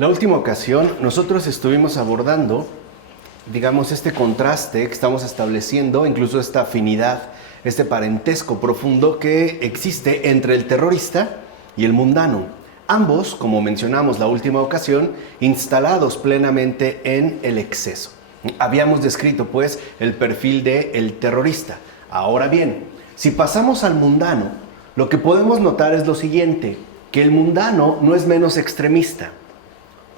La última ocasión nosotros estuvimos abordando, digamos, este contraste que estamos estableciendo, incluso esta afinidad, este parentesco profundo que existe entre el terrorista y el mundano. Ambos, como mencionamos la última ocasión, instalados plenamente en el exceso. Habíamos descrito, pues, el perfil del terrorista. Ahora bien, si pasamos al mundano, lo que podemos notar es lo siguiente, que el mundano no es menos extremista.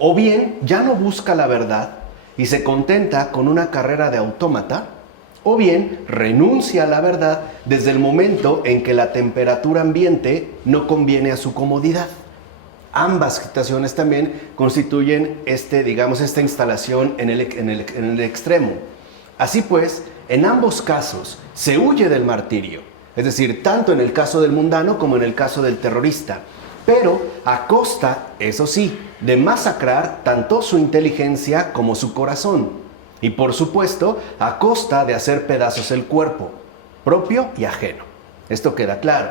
O bien ya no busca la verdad y se contenta con una carrera de autómata, o bien renuncia a la verdad desde el momento en que la temperatura ambiente no conviene a su comodidad. Ambas situaciones también constituyen esta instalación en el extremo. Así pues, en ambos casos se huye del martirio, es decir, tanto en el caso del mundano como en el caso del terrorista, pero a costa, eso sí, de masacrar tanto su inteligencia como su corazón. Y por supuesto, a costa de hacer pedazos el cuerpo, propio y ajeno. Esto queda claro.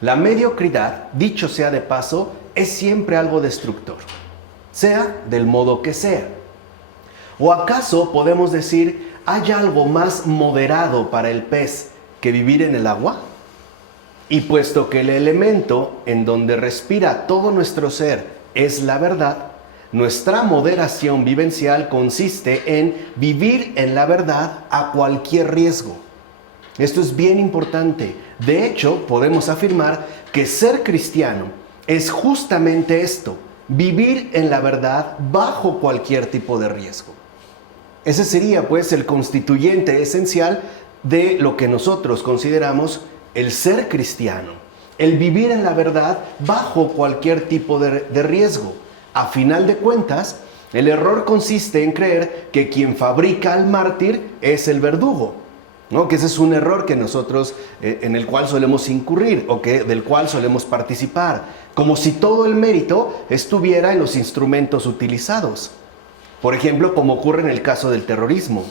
La mediocridad, dicho sea de paso, es siempre algo destructor, sea del modo que sea. ¿O acaso podemos decir, hay algo más moderado para el pez que vivir en el agua? Y puesto que el elemento en donde respira todo nuestro ser es la verdad, nuestra moderación vivencial consiste en vivir en la verdad a cualquier riesgo. Esto es bien importante. De hecho, podemos afirmar que ser cristiano es justamente esto, vivir en la verdad bajo cualquier tipo de riesgo. Ese sería, pues, el constituyente esencial de lo que nosotros consideramos el ser cristiano, el vivir en la verdad bajo cualquier tipo de riesgo. A final de cuentas, el error consiste en creer que quien fabrica al mártir es el verdugo, ¿no? Que ese es un error que nosotros, en el cual solemos incurrir o del cual solemos participar, como si todo el mérito estuviera en los instrumentos utilizados. Por ejemplo, como ocurre en el caso del terrorismo.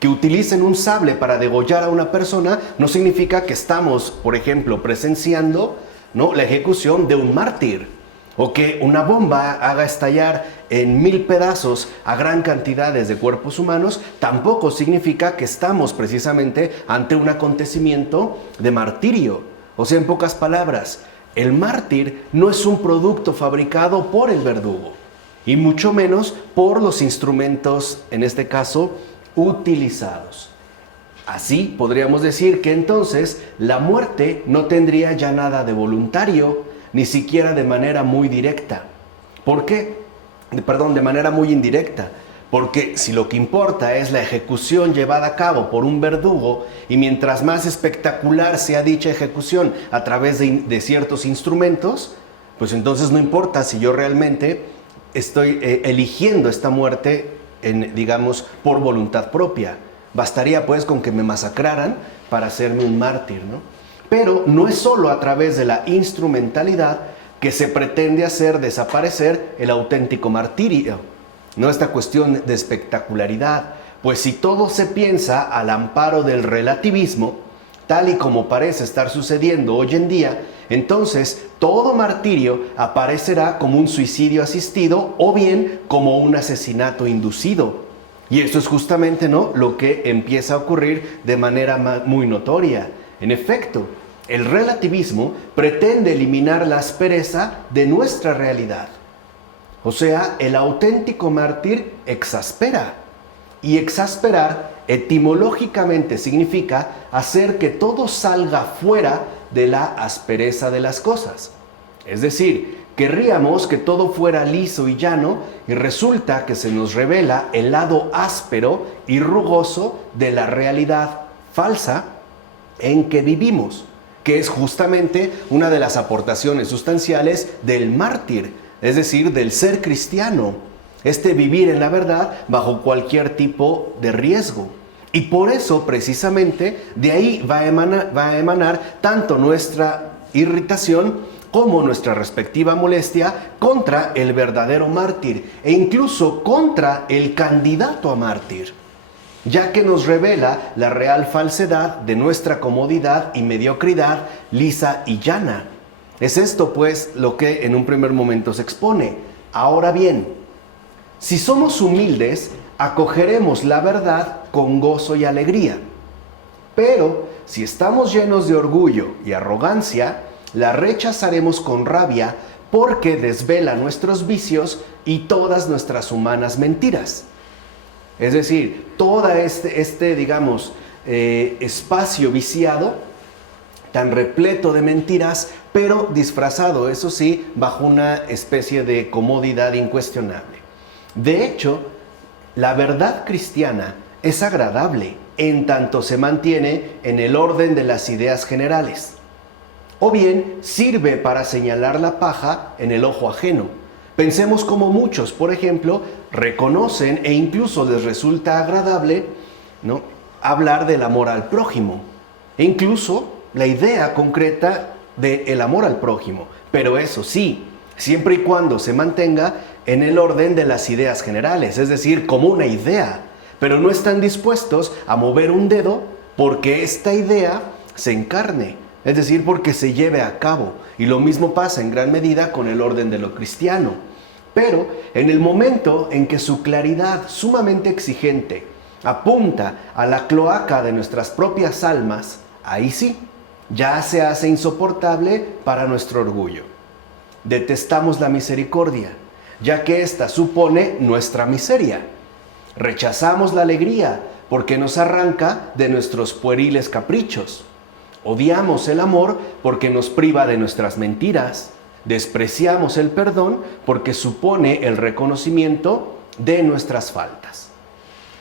Que utilicen un sable para degollar a una persona no significa que estamos, por ejemplo, presenciando, ¿no?, la ejecución de un mártir. O que una bomba haga estallar en 1000 pedazos a gran cantidades de cuerpos humanos, tampoco significa que estamos precisamente ante un acontecimiento de martirio. O sea, en pocas palabras, el mártir no es un producto fabricado por el verdugo, y mucho menos por los instrumentos, en este caso, utilizados. Así podríamos decir que entonces la muerte no tendría ya nada de voluntario, ni siquiera de manera muy directa. ¿Por qué? De manera muy indirecta. Porque si lo que importa es la ejecución llevada a cabo por un verdugo, y mientras más espectacular sea dicha ejecución a través de ciertos instrumentos, pues entonces no importa si yo realmente estoy eligiendo esta muerte digamos, por voluntad propia. Bastaría pues con que me masacraran para hacerme un mártir, ¿no? Pero no es solo a través de la instrumentalidad que se pretende hacer desaparecer el auténtico martirio, no esta cuestión de espectacularidad, pues si todo se piensa al amparo del relativismo, tal y como parece estar sucediendo hoy en día, entonces todo martirio aparecerá como un suicidio asistido o bien como un asesinato inducido. Y esto es justamente, ¿no?, lo que empieza a ocurrir de manera muy notoria. En efecto, el relativismo pretende eliminar la aspereza de nuestra realidad. O sea, el auténtico mártir exaspera. Y exasperar etimológicamente significa hacer que todo salga fuera de la aspereza de las cosas. Es decir, querríamos que todo fuera liso y llano y resulta que se nos revela el lado áspero y rugoso de la realidad falsa en que vivimos, que es justamente una de las aportaciones sustanciales del mártir, es decir, del ser cristiano. Vivir en la verdad bajo cualquier tipo de riesgo. Y por eso, precisamente, de ahí va a emanar tanto nuestra irritación como nuestra respectiva molestia contra el verdadero mártir e incluso contra el candidato a mártir, ya que nos revela la real falsedad de nuestra comodidad y mediocridad lisa y llana. Es esto, pues, lo que en un primer momento se expone. Ahora bien, Si somos humildes, acogeremos la verdad con gozo y alegría. Pero si estamos llenos de orgullo y arrogancia, la rechazaremos con rabia porque desvela nuestros vicios y todas nuestras humanas mentiras. Es decir, todo digamos, espacio viciado, tan repleto de mentiras, pero disfrazado, eso sí, bajo una especie de comodidad incuestionable. De hecho, la verdad cristiana es agradable en tanto se mantiene en el orden de las ideas generales. O bien sirve para señalar la paja en el ojo ajeno. Pensemos como muchos, por ejemplo, reconocen e incluso les resulta agradable, ¿no?, hablar del amor al prójimo. E incluso la idea concreta del amor al prójimo. Pero eso sí, siempre y cuando se mantenga en el orden de las ideas generales, es decir, como una idea. Pero no están dispuestos a mover un dedo porque esta idea se encarne, es decir, porque se lleve a cabo. Y lo mismo pasa en gran medida con el orden de lo cristiano. Pero en el momento en que su claridad sumamente exigente apunta a la cloaca de nuestras propias almas, ahí sí, ya se hace insoportable para nuestro orgullo. Detestamos la misericordia, ya que ésta supone nuestra miseria. Rechazamos la alegría, porque nos arranca de nuestros pueriles caprichos. Odiamos el amor, porque nos priva de nuestras mentiras. Despreciamos el perdón, porque supone el reconocimiento de nuestras faltas.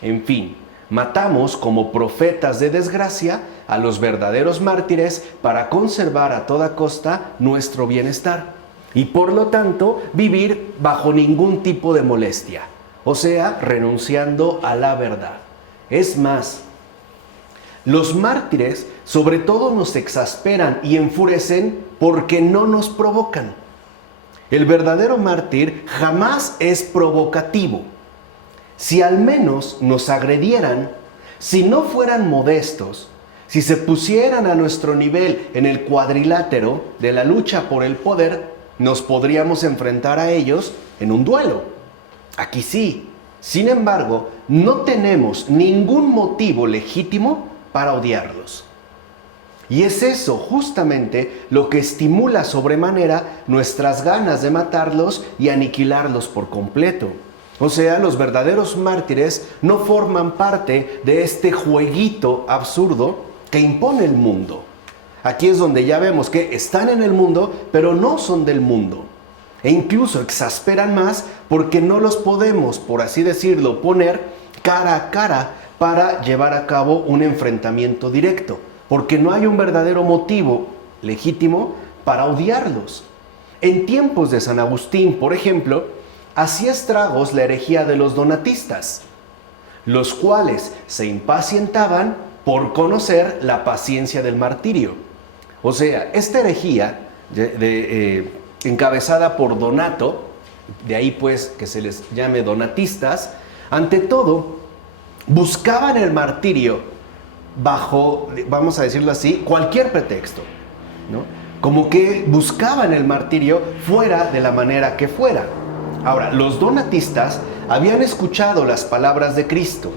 En fin, matamos como profetas de desgracia a los verdaderos mártires para conservar a toda costa nuestro bienestar y por lo tanto vivir bajo ningún tipo de molestia, o sea, renunciando a la verdad. Es más, los mártires sobre todo nos exasperan y enfurecen porque no nos provocan. El verdadero mártir jamás es provocativo. Si al menos nos agredieran, si no fueran modestos, si se pusieran a nuestro nivel en el cuadrilátero de la lucha por el poder, nos podríamos enfrentar a ellos en un duelo. Aquí sí. Sin embargo, no tenemos ningún motivo legítimo para odiarlos. Y es eso justamente lo que estimula sobremanera nuestras ganas de matarlos y aniquilarlos por completo. O sea, los verdaderos mártires no forman parte de este jueguito absurdo que impone el mundo. Aquí es donde ya vemos que están en el mundo, pero no son del mundo. E incluso exasperan más porque no los podemos, por así decirlo, poner cara a cara para llevar a cabo un enfrentamiento directo. Porque no hay un verdadero motivo legítimo para odiarlos. En tiempos de San Agustín, por ejemplo, hacía estragos la herejía de los donatistas, los cuales se impacientaban por conocer la paciencia del martirio. O sea, esta herejía encabezada por Donato, de ahí pues que se les llame donatistas, ante todo buscaban el martirio bajo, vamos a decirlo así, cualquier pretexto, ¿no? Como que buscaban el martirio fuera de la manera que fuera. Ahora, los donatistas habían escuchado las palabras de Cristo: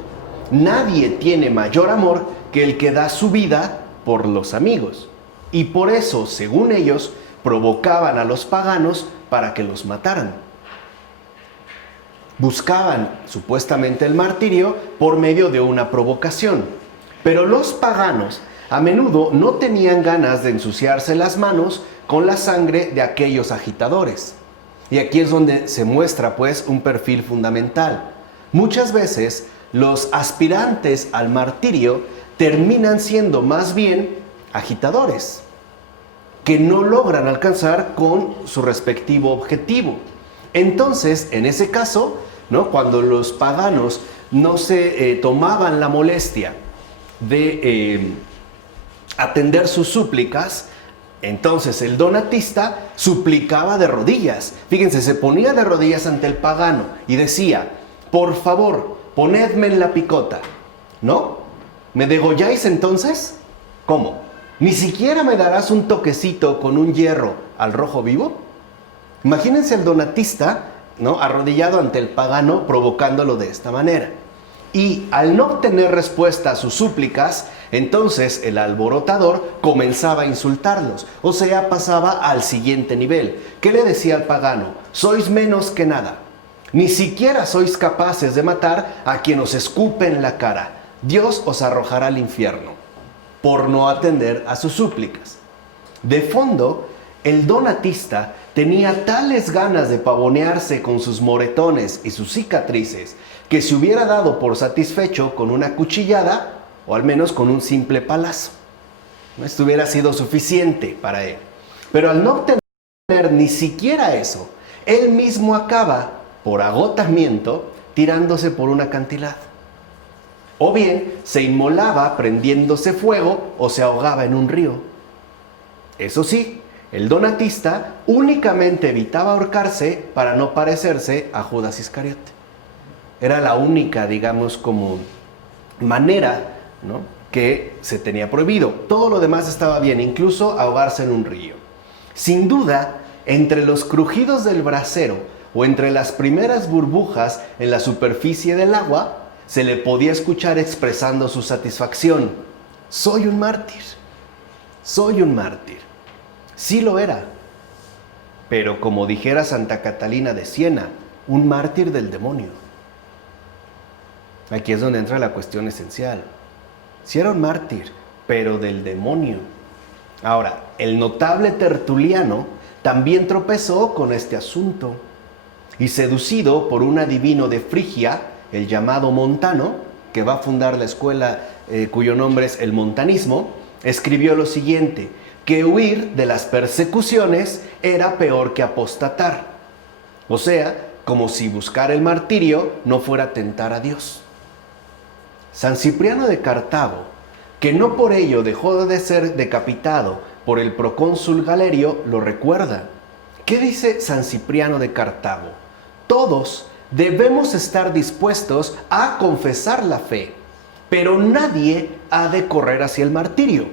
nadie tiene mayor amor que el que da su vida por los amigos. Y por eso, según ellos, provocaban a los paganos para que los mataran. Buscaban supuestamente el martirio por medio de una provocación. Pero los paganos a menudo no tenían ganas de ensuciarse las manos con la sangre de aquellos agitadores. Y aquí es donde se muestra pues un perfil fundamental. Muchas veces los aspirantes al martirio terminan siendo más bien agitadores, que no logran alcanzar con su respectivo objetivo. Entonces, en ese caso, ¿no?, cuando los paganos no se tomaban la molestia de atender sus súplicas, entonces el donatista suplicaba de rodillas. Fíjense, se ponía de rodillas ante el pagano y decía: por favor, ponedme en la picota. ¿No? ¿Me degolláis entonces? ¿Cómo? ¿Ni siquiera me darás un toquecito con un hierro al rojo vivo? Imagínense el donatista ¿no? Arrodillado ante el pagano, provocándolo de esta manera. Y al no obtener respuesta a sus súplicas, entonces el alborotador comenzaba a insultarlos, o sea, pasaba al siguiente nivel. ¿Qué le decía al pagano? Sois menos que nada. Ni siquiera sois capaces de matar a quien os escupe en la cara. Dios os arrojará al infierno por no atender a sus súplicas. De fondo, el donatista tenía tales ganas de pavonearse con sus moretones y sus cicatrices que se hubiera dado por satisfecho con una cuchillada o al menos con un simple palazo. Esto hubiera sido suficiente para él. Pero al no obtener ni siquiera eso, él mismo acaba, por agotamiento, tirándose por un acantilado. O bien se inmolaba prendiéndose fuego o se ahogaba en un río. Eso sí, el donatista únicamente evitaba ahorcarse para no parecerse a Judas Iscariote. Era la única, digamos, como manera, ¿no?, que se tenía prohibido. Todo lo demás estaba bien, incluso ahogarse en un río. Sin duda, entre los crujidos del brasero o entre las primeras burbujas en la superficie del agua, se le podía escuchar expresando su satisfacción. Soy un mártir. Soy un mártir. Sí lo era. Pero como dijera Santa Catalina de Siena, un mártir del demonio. Aquí es donde entra la cuestión esencial. Sí era un mártir, pero del demonio. Ahora, el notable Tertuliano también tropezó con este asunto y, seducido por un adivino de Frigia, el llamado Montano, que va a fundar la escuela cuyo nombre es el montanismo, escribió lo siguiente: que huir de las persecuciones era peor que apostatar. O sea, como si buscar el martirio no fuera tentar a Dios. San Cipriano de Cartago, que no por ello dejó de ser decapitado por el procónsul Galerio, lo recuerda. ¿Qué dice San Cipriano de Cartago? Todos debemos estar dispuestos a confesar la fe, pero nadie ha de correr hacia el martirio.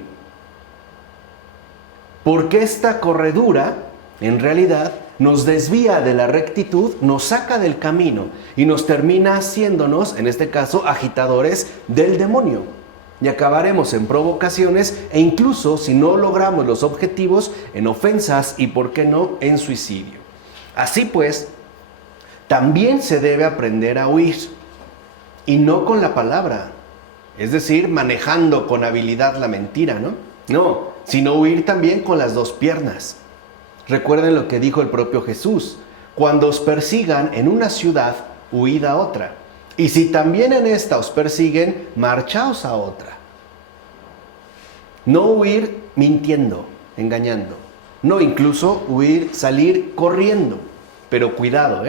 Porque esta corredura, en realidad, nos desvía de la rectitud, nos saca del camino y nos termina haciéndonos, en este caso, agitadores del demonio. Y acabaremos en provocaciones e incluso, si no logramos los objetivos, en ofensas y, ¿por qué no?, en suicidio. Así pues, también se debe aprender a huir, y no con la palabra, es decir, manejando con habilidad la mentira, ¿no? No, sino huir también con las dos piernas. Recuerden lo que dijo el propio Jesús: cuando os persigan en una ciudad, huid a otra. Y si también en esta os persiguen, marchaos a otra. No huir mintiendo, engañando. No, incluso huir, salir corriendo. Pero cuidado,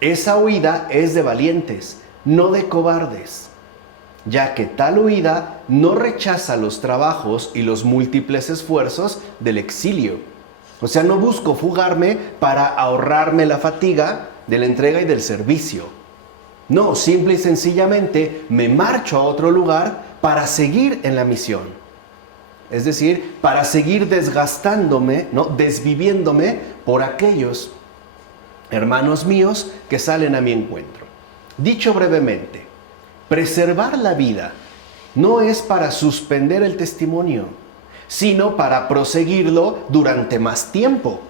esa huida es de valientes, no de cobardes, ya que tal huida no rechaza los trabajos y los múltiples esfuerzos del exilio. O sea, no busco fugarme para ahorrarme la fatiga de la entrega y del servicio. No, simple y sencillamente me marcho a otro lugar para seguir en la misión. Es decir, para seguir desgastándome, ¿no?, desviviéndome por aquellos hermanos míos que salen a mi encuentro. Dicho brevemente, preservar la vida no es para suspender el testimonio, sino para proseguirlo durante más tiempo.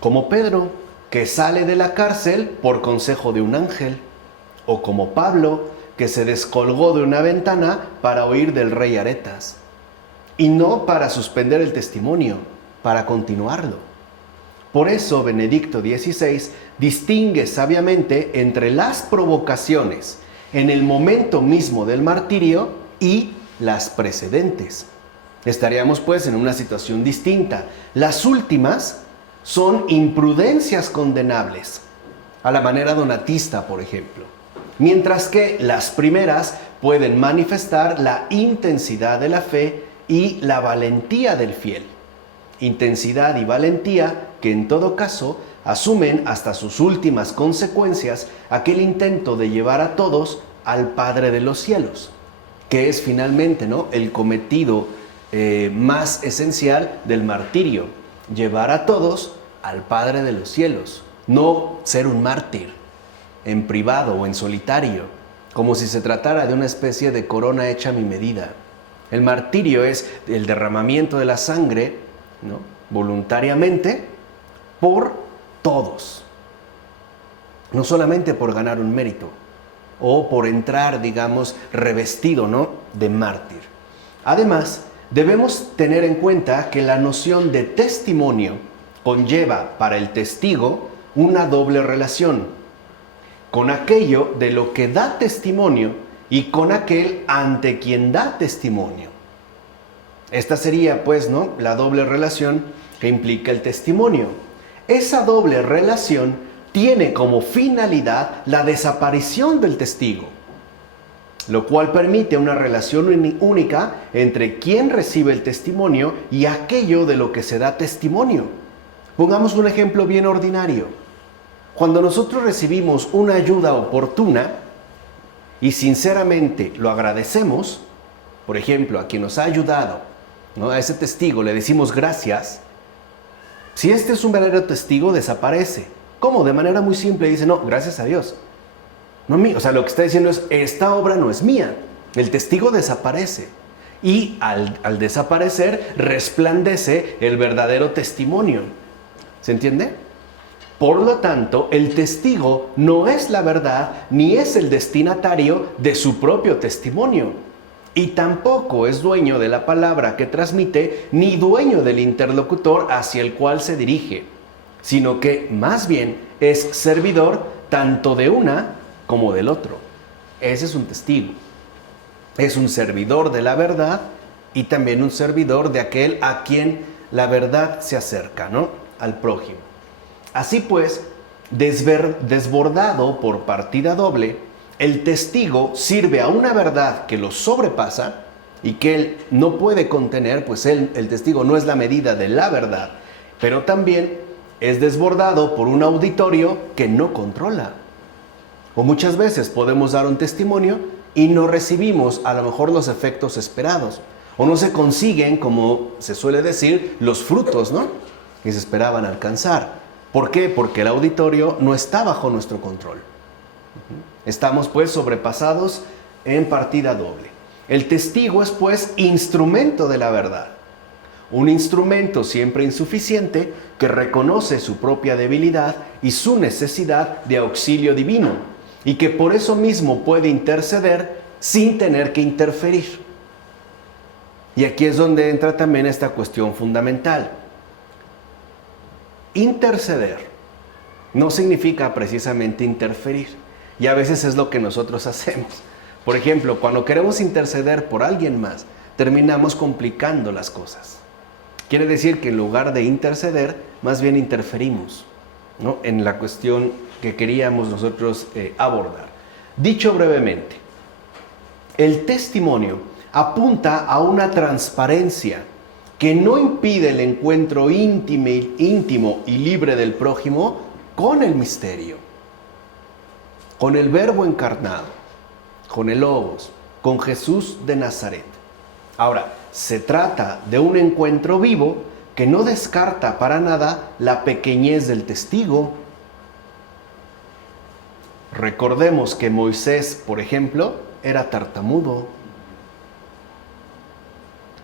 Como Pedro, que sale de la cárcel por consejo de un ángel, o como Pablo, que se descolgó de una ventana para huir del rey Aretas, y no para suspender el testimonio, para continuarlo. Por eso Benedicto XVI distingue sabiamente entre las provocaciones en el momento mismo del martirio y las precedentes. Estaríamos pues en una situación distinta. Las últimas son imprudencias condenables, a la manera donatista, por ejemplo, mientras que las primeras pueden manifestar la intensidad de la fe y la valentía del fiel. Intensidad y valentía que en todo caso asumen hasta sus últimas consecuencias aquel intento de llevar a todos al Padre de los cielos, que es finalmente, ¿no?, el cometido más esencial del martirio: llevar a todos al Padre de los cielos. no ser un mártir en privado o en solitario, como si se tratara de una especie de corona hecha a mi medida. El martirio es el derramamiento de la sangre, ¿no?, voluntariamente por todos, no solamente por ganar un mérito o por entrar, digamos, revestido, ¿no?, de mártir. Además, debemos tener en cuenta que la noción de testimonio conlleva para el testigo una doble relación con aquello de lo que da testimonio y con aquel ante quien da testimonio. Esta sería, pues, ¿no?, la doble relación que implica el testimonio. Esa doble relación tiene como finalidad la desaparición del testigo, lo cual permite una relación única entre quien recibe el testimonio y aquello de lo que se da testimonio. Pongamos un ejemplo bien ordinario. Cuando nosotros recibimos una ayuda oportuna y sinceramente lo agradecemos, por ejemplo, a quien nos ha ayudado, ¿no?, a ese testigo le decimos gracias. Si este es un verdadero testigo, desaparece. ¿Cómo? De manera muy simple, dice, no, gracias a Dios. No mío. O sea, lo que está diciendo es, esta obra no es mía. El testigo desaparece. Y al desaparecer, resplandece el verdadero testimonio. ¿Se entiende? Por lo tanto, el testigo no es la verdad, ni es el destinatario de su propio testimonio. Y tampoco es dueño de la palabra que transmite, ni dueño del interlocutor hacia el cual se dirige, sino que más bien es servidor tanto de una como del otro. Ese es un testigo. Es un servidor de la verdad y también un servidor de aquel a quien la verdad se acerca, ¿no?, al prójimo. Así pues, desbordado por partida doble, el testigo sirve a una verdad que lo sobrepasa y que él no puede contener, pues el testigo no es la medida de la verdad, pero también es desbordado por un auditorio que no controla. O muchas veces podemos dar un testimonio y no recibimos a lo mejor los efectos esperados, o no se consiguen, como se suele decir, los frutos, ¿no?, que se esperaban alcanzar. ¿Por qué? Porque el auditorio no está bajo nuestro control. Estamos pues sobrepasados en partida doble. El testigo es pues instrumento de la verdad. Un instrumento siempre insuficiente que reconoce su propia debilidad y su necesidad de auxilio divino y que por eso mismo puede interceder sin tener que interferir. Y aquí es donde entra también esta cuestión fundamental. Interceder no significa precisamente interferir, y a veces es lo que nosotros hacemos. Por ejemplo, cuando queremos interceder por alguien más, terminamos complicando las cosas. Quiere decir que en lugar de interceder, más bien interferimos, ¿no?, en la cuestión que queríamos nosotros abordar. Dicho brevemente, el testimonio apunta a una transparencia que no impide el encuentro íntimo y libre del prójimo con el misterio, con el Verbo encarnado, con el Logos, con Jesús de Nazaret. Ahora, se trata de un encuentro vivo que no descarta para nada la pequeñez del testigo. Recordemos que Moisés, por ejemplo, era tartamudo,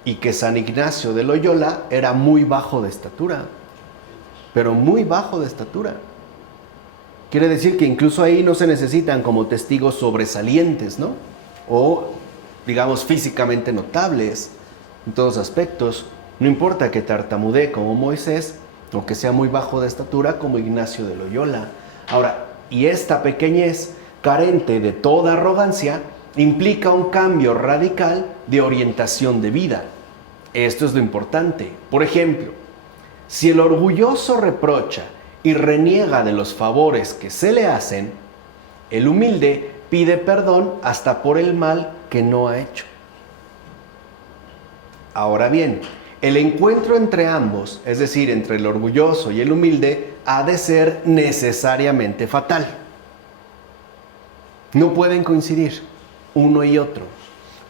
y que San Ignacio de Loyola era muy bajo de estatura, pero muy bajo de estatura. Quiere decir que incluso ahí no se necesitan como testigos sobresalientes, ¿no?, o digamos físicamente notables en todos aspectos. No importa que tartamudee como Moisés o que sea muy bajo de estatura como Ignacio de Loyola. Ahora, y esta pequeñez, carente de toda arrogancia, implica un cambio radical de orientación de vida. Esto es lo importante. Por ejemplo, si el orgulloso reprocha y reniega de los favores que se le hacen, el humilde pide perdón hasta por el mal que no ha hecho. Ahora bien, el encuentro entre ambos, es decir, entre el orgulloso y el humilde, ha de ser necesariamente fatal. No pueden coincidir uno y otro.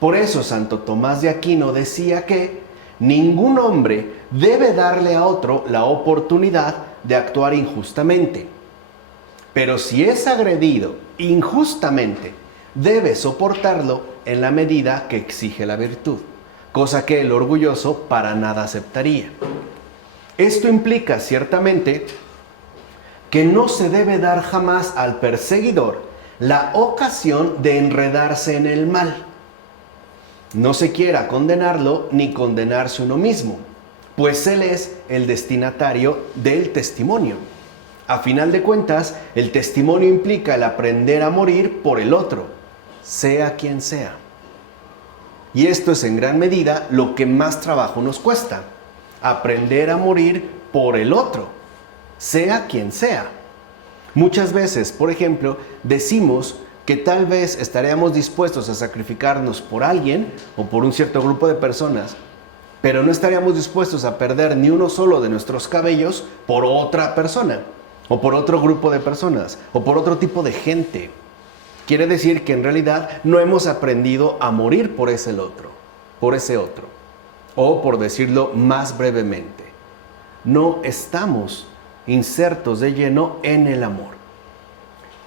Por eso Santo Tomás de Aquino decía que ningún hombre debe darle a otro la oportunidad de actuar injustamente, Pero si es agredido injustamente, debe soportarlo en la medida que exige la virtud, cosa que el orgulloso para nada aceptaría. Esto implica ciertamente que no se debe dar jamás al perseguidor la ocasión de enredarse en el mal. No se quiera condenarlo ni condenarse uno mismo, pues él es el destinatario del testimonio. A final de cuentas, el testimonio implica el aprender a morir por el otro, sea quien sea. Y esto es en gran medida lo que más trabajo nos cuesta, aprender a morir por el otro, sea quien sea. Muchas veces, por ejemplo, decimos que tal vez estaríamos dispuestos a sacrificarnos por alguien o por un cierto grupo de personas, pero no estaríamos dispuestos a perder ni uno solo de nuestros cabellos por otra persona, o por otro grupo de personas, o por otro tipo de gente. Quiere decir que en realidad no hemos aprendido a morir por ese otro, o por decirlo más brevemente, no estamos insertos de lleno en el amor.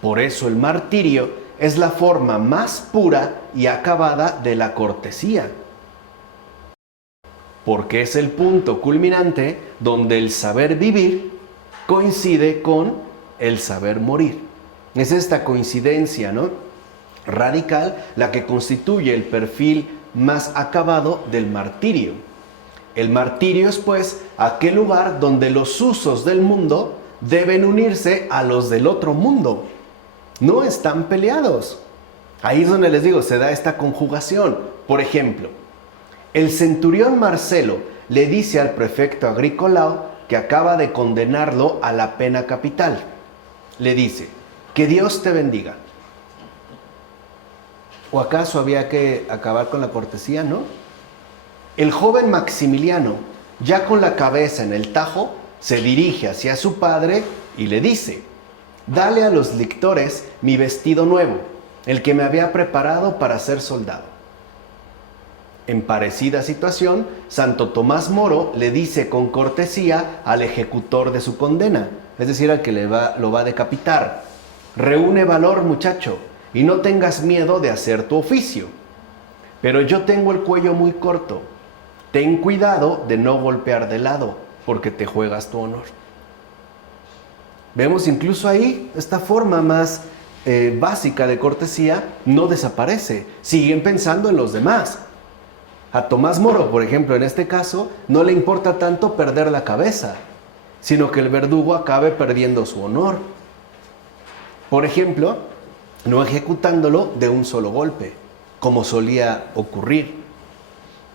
Por eso el martirio es la forma más pura y acabada de la cortesía, porque es el punto culminante donde el saber vivir coincide con el saber morir. Es esta coincidencia, ¿no?, radical la que constituye el perfil más acabado del martirio. El martirio es, pues, aquel lugar donde los usos del mundo deben unirse a los del otro mundo. No están peleados. Ahí es donde les digo, se da esta conjugación. Por ejemplo, el centurión Marcelo le dice al prefecto Agricolao que acaba de condenarlo a la pena capital. Le dice, que Dios te bendiga. ¿O acaso había que acabar con la cortesía, no? El joven Maximiliano, ya con la cabeza en el tajo, se dirige hacia su padre y le dice, dale a los lictores mi vestido nuevo, el que me había preparado para ser soldado. En parecida situación, Santo Tomás Moro le dice con cortesía al ejecutor de su condena, es decir, al que lo va a decapitar, reúne valor, muchacho, y no tengas miedo de hacer tu oficio. Pero yo tengo el cuello muy corto. Ten cuidado de no golpear de lado, porque te juegas tu honor. Vemos incluso ahí esta forma más básica de cortesía no desaparece. Siguen pensando en los demás. A Tomás Moro, por ejemplo, en este caso, no le importa tanto perder la cabeza, sino que el verdugo acabe perdiendo su honor. Por ejemplo, no ejecutándolo de un solo golpe, como solía ocurrir.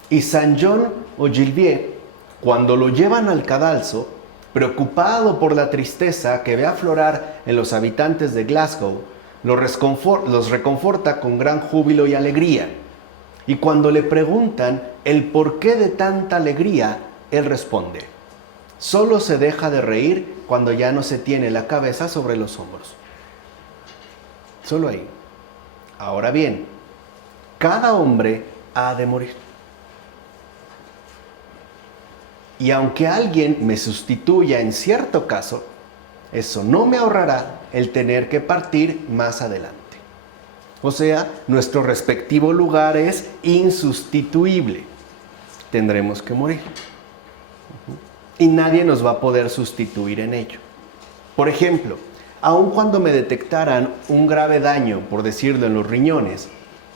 Y San John Ogilvie, cuando lo llevan al cadalso, preocupado por la tristeza que ve aflorar en los habitantes de Glasgow, los reconforta con gran júbilo y alegría. Y cuando le preguntan el porqué de tanta alegría, él responde, solo se deja de reír cuando ya no se tiene la cabeza sobre los hombros. Solo ahí. Ahora bien, cada hombre ha de morir. Y aunque alguien me sustituya en cierto caso, eso no me ahorrará el tener que partir más adelante. O sea, nuestro respectivo lugar es insustituible. Tendremos que morir. Y nadie nos va a poder sustituir en ello. Por ejemplo, aun cuando me detectaran un grave daño, por decirlo, en los riñones,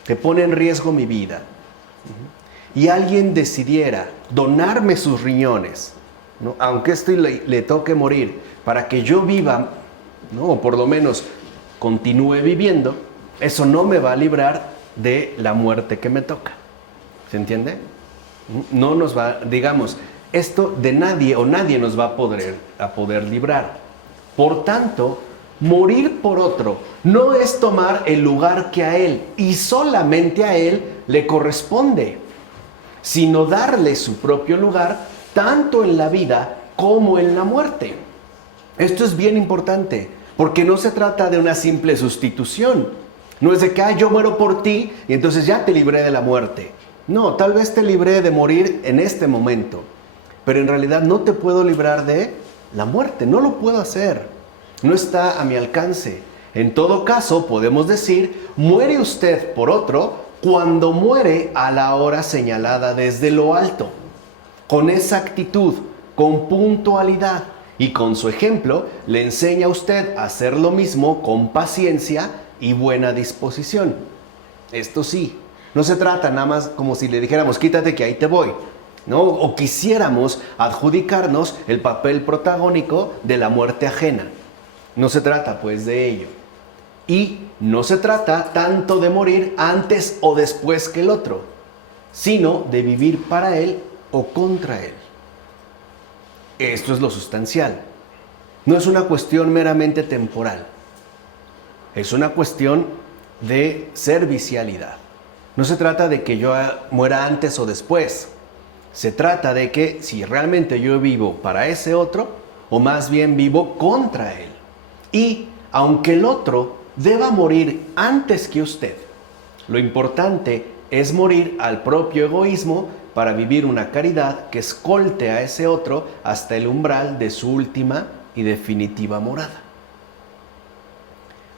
que pone en riesgo mi vida, y alguien decidiera donarme sus riñones, ¿no?, aunque esto le toque morir, para que yo viva, ¿no?, o por lo menos continúe viviendo, eso no me va a librar de la muerte que me toca. ¿Se entiende? No nos va, digamos, esto de nadie o nadie nos va a poder librar. Por tanto, morir por otro no es tomar el lugar que a él y solamente a él le corresponde, sino darle su propio lugar tanto en la vida como en la muerte. Esto es bien importante, porque no se trata de una simple sustitución. No es de que yo muero por ti y entonces ya te libré de la muerte. No, tal vez te libré de morir en este momento, pero en realidad no te puedo librar de la muerte, no lo puedo hacer. no está a mi alcance. En todo caso, podemos decir, muere usted por otro cuando muere a la hora señalada desde lo alto, con exactitud, con puntualidad, y con su ejemplo le enseña a usted a hacer lo mismo con paciencia y buena disposición. Esto sí, no se trata nada más como si le dijéramos, quítate que ahí te voy, ¿no? O quisiéramos adjudicarnos el papel protagónico de la muerte ajena. No se trata pues de ello. Y no se trata tanto de morir antes o después que el otro, sino de vivir para él o contra él. Esto es lo sustancial. No es una cuestión meramente temporal. Es una cuestión de servicialidad. No se trata de que yo muera antes o después. Se trata de que si realmente yo vivo para ese otro, o más bien vivo contra él. Y aunque el otro deba morir antes que usted, lo importante es morir al propio egoísmo para vivir una caridad que escolte a ese otro hasta el umbral de su última y definitiva morada.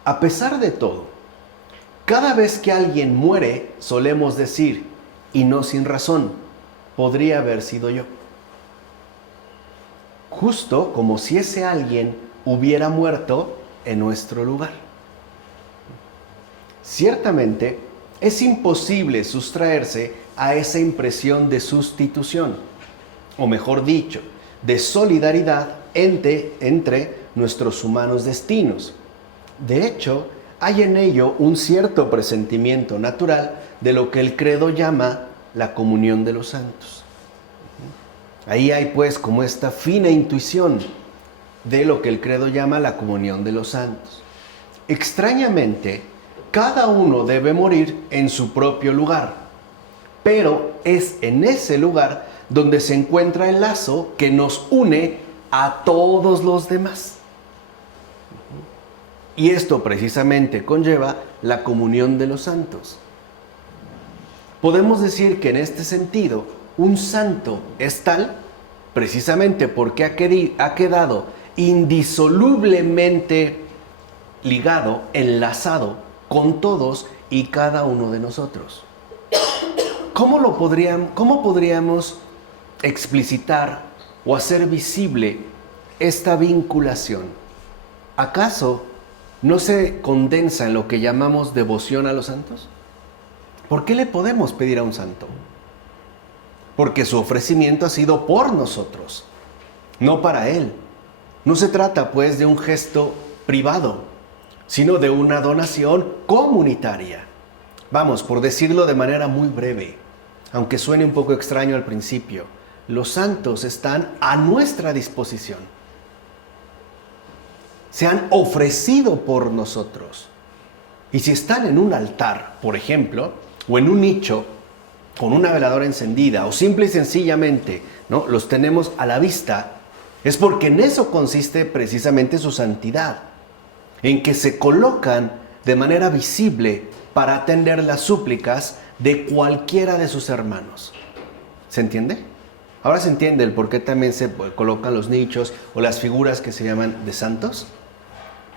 A pesar de todo, cada vez que alguien muere, solemos decir, y no sin razón, podría haber sido yo. Justo como si ese alguien hubiera muerto en nuestro lugar. Ciertamente, es imposible sustraerse a esa impresión de sustitución, o mejor dicho, de solidaridad entre nuestros humanos destinos. De hecho, hay en ello un cierto presentimiento natural de lo que el credo llama la comunión de los santos. Ahí hay pues como esta fina intuición de lo que el credo llama la comunión de los santos. Extrañamente, cada uno debe morir en su propio lugar, pero es en ese lugar donde se encuentra el lazo que nos une a todos los demás. Y esto precisamente conlleva la comunión de los santos. Podemos decir que en este sentido, un santo es tal precisamente porque ha quedado indisolublemente ligado, enlazado con todos y cada uno de nosotros. ¿Cómo podríamos explicitar o hacer visible esta vinculación? ¿Acaso no se condensa en lo que llamamos devoción a los santos? ¿Por qué le podemos pedir a un santo? Porque su ofrecimiento ha sido por nosotros, no para él. No se trata pues de un gesto privado, sino de una donación comunitaria. Vamos, por decirlo de manera muy breve, aunque suene un poco extraño al principio, los santos están a nuestra disposición. Se han ofrecido por nosotros. Y si están en un altar, por ejemplo, o en un nicho, con una veladora encendida, o simple y sencillamente, ¿no?, los tenemos a la vista, es porque en eso consiste precisamente su santidad, en que se colocan de manera visible para atender las súplicas de cualquiera de sus hermanos. ¿Se entiende? Ahora se entiende el por qué también se colocan los nichos o las figuras que se llaman de santos.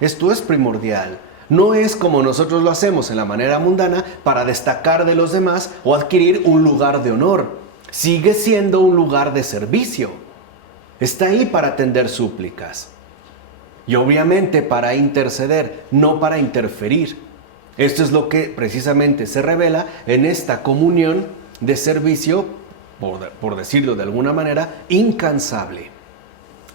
Esto es primordial. No es como nosotros lo hacemos en la manera mundana para destacar de los demás o adquirir un lugar de honor. Sigue siendo un lugar de servicio. Está ahí para atender súplicas. Y obviamente para interceder, no para interferir. Esto es lo que precisamente se revela en esta comunión de servicio, por decirlo de alguna manera, incansable,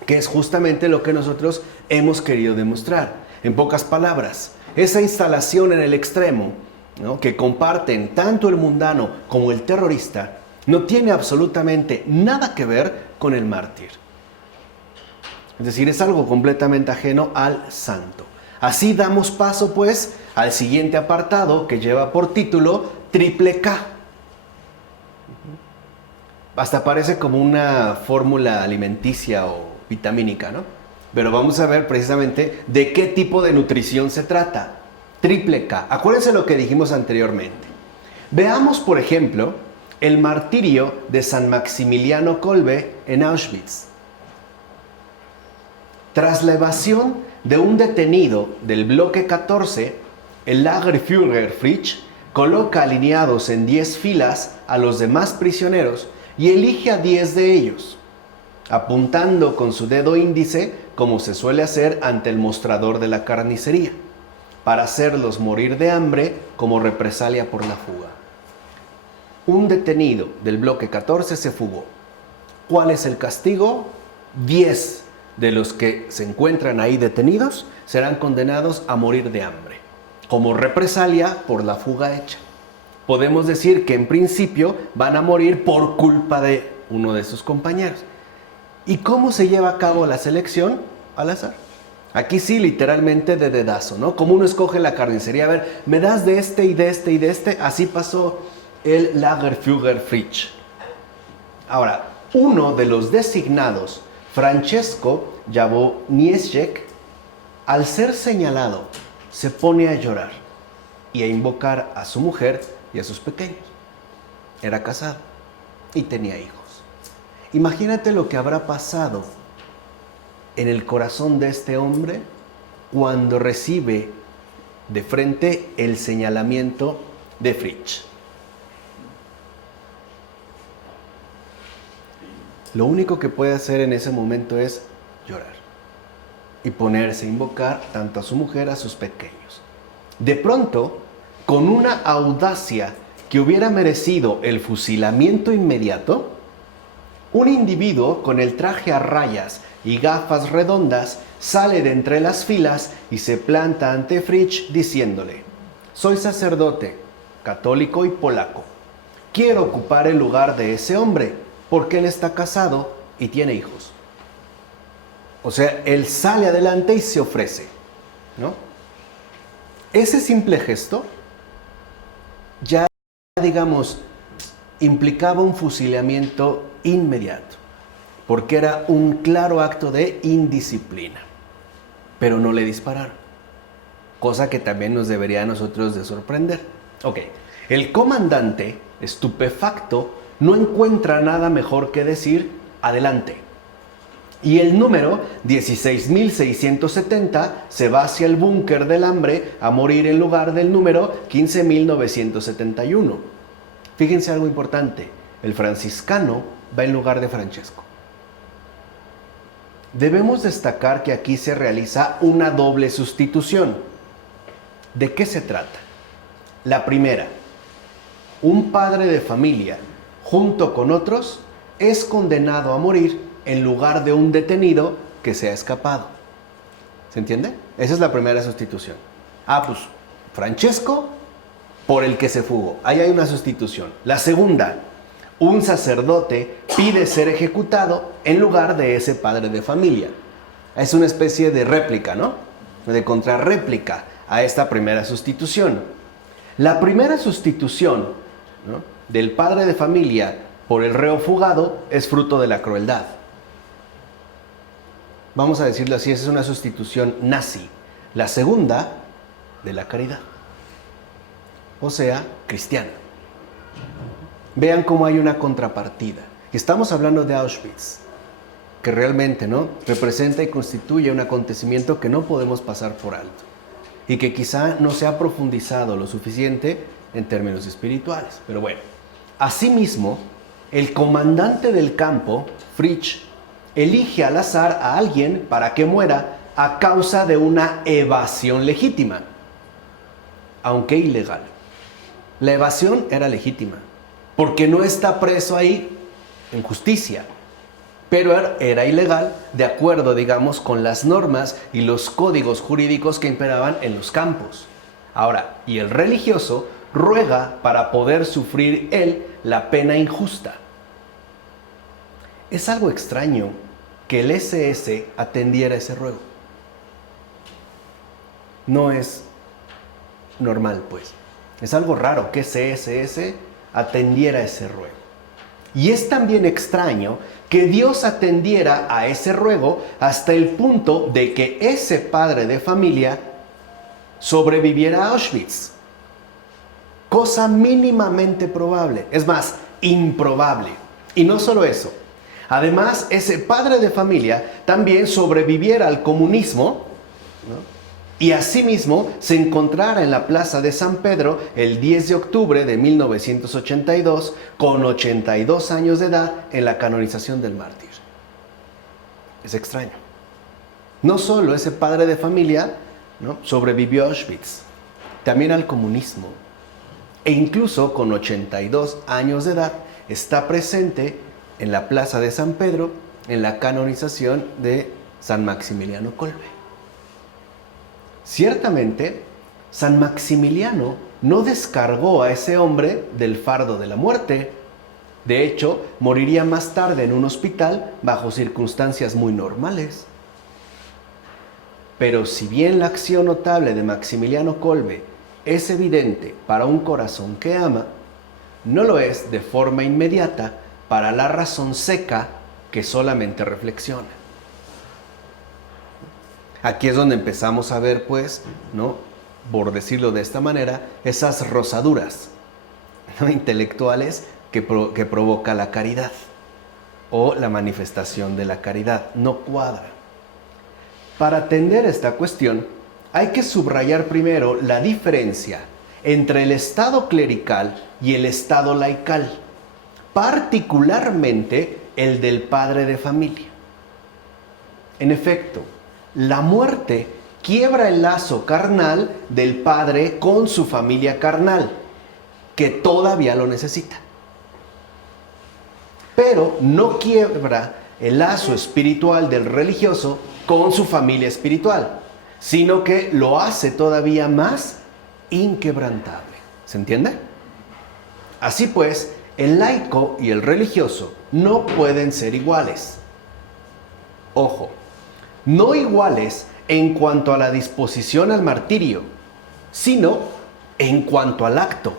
que es justamente lo que nosotros hemos querido demostrar. En pocas palabras, esa instalación en el extremo, ¿no?, que comparten tanto el mundano como el terrorista, no tiene absolutamente nada que ver con el mártir. Es decir, es algo completamente ajeno al santo. Así damos paso, pues, al siguiente apartado que lleva por título Triple K. Hasta parece como una fórmula alimenticia o vitamínica, ¿no? Pero vamos a ver precisamente de qué tipo de nutrición se trata. Triple K. Acuérdense lo que dijimos anteriormente. Veamos, por ejemplo, el martirio de San Maximiliano Kolbe en Auschwitz. Tras la evasión de un detenido del bloque 14, el Lagerführer Fritsch coloca alineados en 10 filas a los demás prisioneros y elige a 10 de ellos, apuntando con su dedo índice como se suele hacer ante el mostrador de la carnicería, para hacerlos morir de hambre como represalia por la fuga. Un detenido del bloque 14 se fugó. ¿Cuál es el castigo? 10 de los que se encuentran ahí detenidos serán condenados a morir de hambre, como represalia por la fuga hecha. Podemos decir que en principio van a morir por culpa de uno de sus compañeros. ¿Y cómo se lleva a cabo la selección? Al azar. Aquí sí, literalmente de dedazo, ¿no? Como uno escoge la carnicería, a ver, me das de este y de este y de este. Así pasó el Lagerführer Fritsch. Ahora, uno de los designados, Francesco Jabonieczek, al ser señalado, se pone a llorar y a invocar a su mujer y a sus pequeños. Era casado y tenía hijos. Imagínate lo que habrá pasado en el corazón de este hombre cuando recibe de frente el señalamiento de Fritsch. Lo único que puede hacer en ese momento es llorar y ponerse a invocar tanto a su mujer, a sus pequeños. De pronto, con una audacia que hubiera merecido el fusilamiento inmediato, un individuo con el traje a rayas y gafas redondas sale de entre las filas y se planta ante Fritsch diciéndole: soy sacerdote, católico y polaco. Quiero ocupar el lugar de ese hombre porque él está casado y tiene hijos. O sea, él sale adelante y se ofrece, ¿no? Ese simple gesto ya, digamos, implicaba un fusilamiento inmediato, porque era un claro acto de indisciplina. Pero no le dispararon, cosa que también nos debería a nosotros de sorprender. Ok, el comandante, estupefacto, no encuentra nada mejor que decir adelante. Y el número 16.670 se va hacia el búnker del hambre a morir en lugar del número 15.971. Fíjense algo importante, el franciscano va en lugar de Francesco. Debemos destacar que aquí se realiza una doble sustitución. ¿De qué se trata? La primera, un padre de familia, junto con otros, es condenado a morir en lugar de un detenido que se ha escapado. ¿Se entiende? Esa es la primera sustitución. Pues Francesco por el que se fugó. Ahí hay una sustitución. La segunda, un sacerdote pide ser ejecutado en lugar de ese padre de familia. Es una especie de réplica, ¿no? De contrarréplica a esta primera sustitución. La primera sustitución, ¿no?, del padre de familia por el reo fugado es fruto de la crueldad. Vamos a decirlo así, esa es una sustitución nazi. La segunda, de la caridad, o sea, cristiana. Vean cómo hay una contrapartida. Estamos hablando de Auschwitz, que realmente, ¿no?, representa y constituye un acontecimiento que no podemos pasar por alto y que quizá no se ha profundizado lo suficiente en términos espirituales. Pero bueno, asimismo, el comandante del campo, Fritsch, elige al azar a alguien para que muera a causa de una evasión legítima, aunque ilegal. La evasión era legítima, porque no está preso ahí en justicia, pero era ilegal de acuerdo, digamos, con las normas y los códigos jurídicos que imperaban en los campos. Ahora, y el religioso ruega para poder sufrir él la pena injusta. Es algo extraño que el SS atendiera ese ruego. No es normal, pues. Es algo raro que ese SS atendiera ese ruego. Y es también extraño que Dios atendiera a ese ruego hasta el punto de que ese padre de familia sobreviviera a Auschwitz. Cosa mínimamente probable, es más, improbable. Y no solo eso, Además, ese padre de familia también sobreviviera al comunismo, ¿no? Y asimismo se encontrara en la Plaza de San Pedro el 10 de octubre de 1982 con 82 años de edad en la canonización del mártir. Es extraño. No solo ese padre de familia, ¿no?, sobrevivió a Auschwitz, también al comunismo. E incluso con 82 años de edad está presente en la Plaza de San Pedro en la canonización de San Maximiliano Kolbe. Ciertamente, San Maximiliano no descargó a ese hombre del fardo de la muerte. De hecho, moriría más tarde en un hospital bajo circunstancias muy normales. Pero si bien la acción notable de Maximiliano Kolbe es evidente para un corazón que ama, no lo es de forma inmediata para la razón seca que solamente reflexiona. Aquí es donde empezamos a ver, pues, ¿no?, por decirlo de esta manera, esas rozaduras, ¿no?, intelectuales que provoca la caridad o la manifestación de la caridad. No cuadra. Para atender esta cuestión, hay que subrayar primero la diferencia entre el estado clerical y el estado laical, particularmente el del padre de familia. En efecto, la muerte quiebra el lazo carnal del padre con su familia carnal, que todavía lo necesita. Pero no quiebra el lazo espiritual del religioso con su familia espiritual, sino que lo hace todavía más inquebrantable. ¿Se entiende? Así pues, el laico y el religioso no pueden ser iguales. Ojo, no iguales en cuanto a la disposición al martirio, sino en cuanto al acto.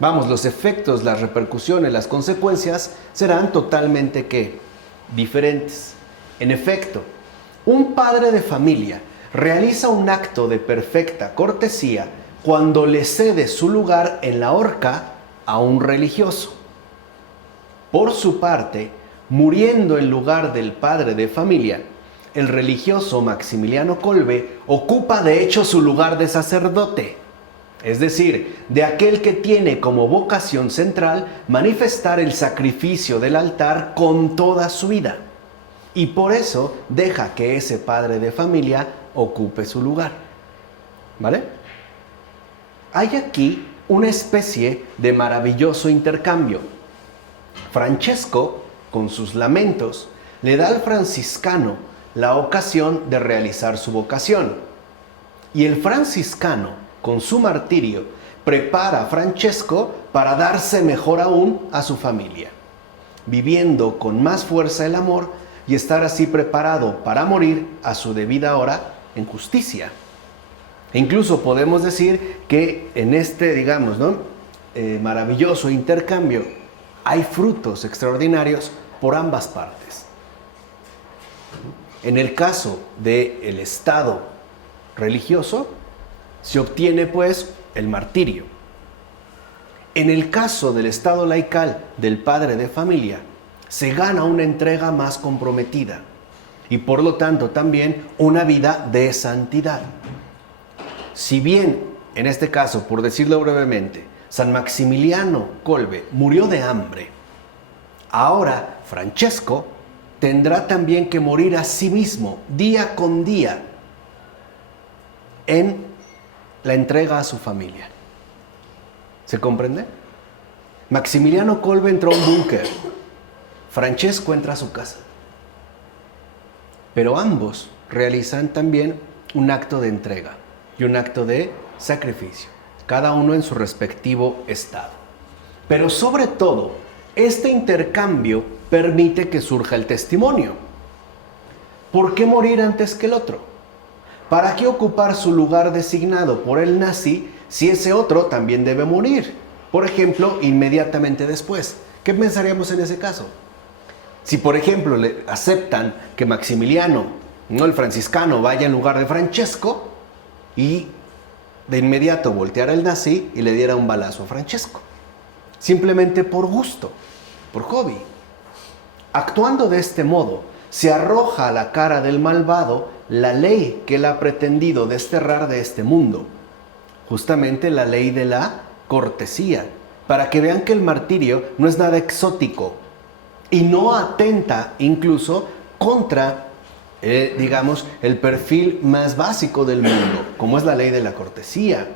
Vamos, los efectos, las repercusiones, las consecuencias serán totalmente ¿qué? Diferentes. En efecto, un padre de familia realiza un acto de perfecta cortesía cuando le cede su lugar en la horca a un religioso. Por su parte, muriendo en lugar del padre de familia, el religioso Maximiliano Kolbe ocupa de hecho su lugar de sacerdote, es decir, de aquel que tiene como vocación central manifestar el sacrificio del altar con toda su vida. Y por eso deja que ese padre de familia ocupe su lugar. ¿Vale? Hay aquí una especie de maravilloso intercambio. Francesco, con sus lamentos, le da al franciscano la ocasión de realizar su vocación. Y el franciscano, con su martirio, prepara a Francesco para darse mejor aún a su familia, viviendo con más fuerza el amor y estar así preparado para morir a su debida hora en justicia. E incluso podemos decir que en este, digamos, ¿no?, maravilloso intercambio hay frutos extraordinarios por ambas partes. En el caso del estado religioso, se obtiene pues el martirio. En el caso del estado laical del padre de familia, se gana una entrega más comprometida y por lo tanto también una vida de santidad. Si bien, en este caso, por decirlo brevemente, San Maximiliano Kolbe murió de hambre, ahora Francesco tendrá también que morir a sí mismo día con día en la entrega a su familia. ¿Se comprende? Maximiliano Kolbe entró a un búnker, Francesco entra a su casa, pero ambos realizan también un acto de entrega y un acto de sacrificio, cada uno en su respectivo estado. Pero sobre todo, este intercambio permite que surja el testimonio. ¿Por qué morir antes que el otro? ¿Para qué ocupar su lugar designado por el nazi si ese otro también debe morir? Por ejemplo, inmediatamente después. ¿Qué pensaríamos en ese caso? Si, por ejemplo, le aceptan que Maximiliano, no el franciscano, vaya en lugar de Francesco y de inmediato volteara el nazi y le diera un balazo a Francesco. Simplemente por gusto, por hobby. Actuando de este modo, se arroja a la cara del malvado la ley que él ha pretendido desterrar de este mundo, justamente la ley de la cortesía, para que vean que el martirio no es nada exótico y no atenta incluso contra, digamos, el perfil más básico del mundo, como es la ley de la cortesía.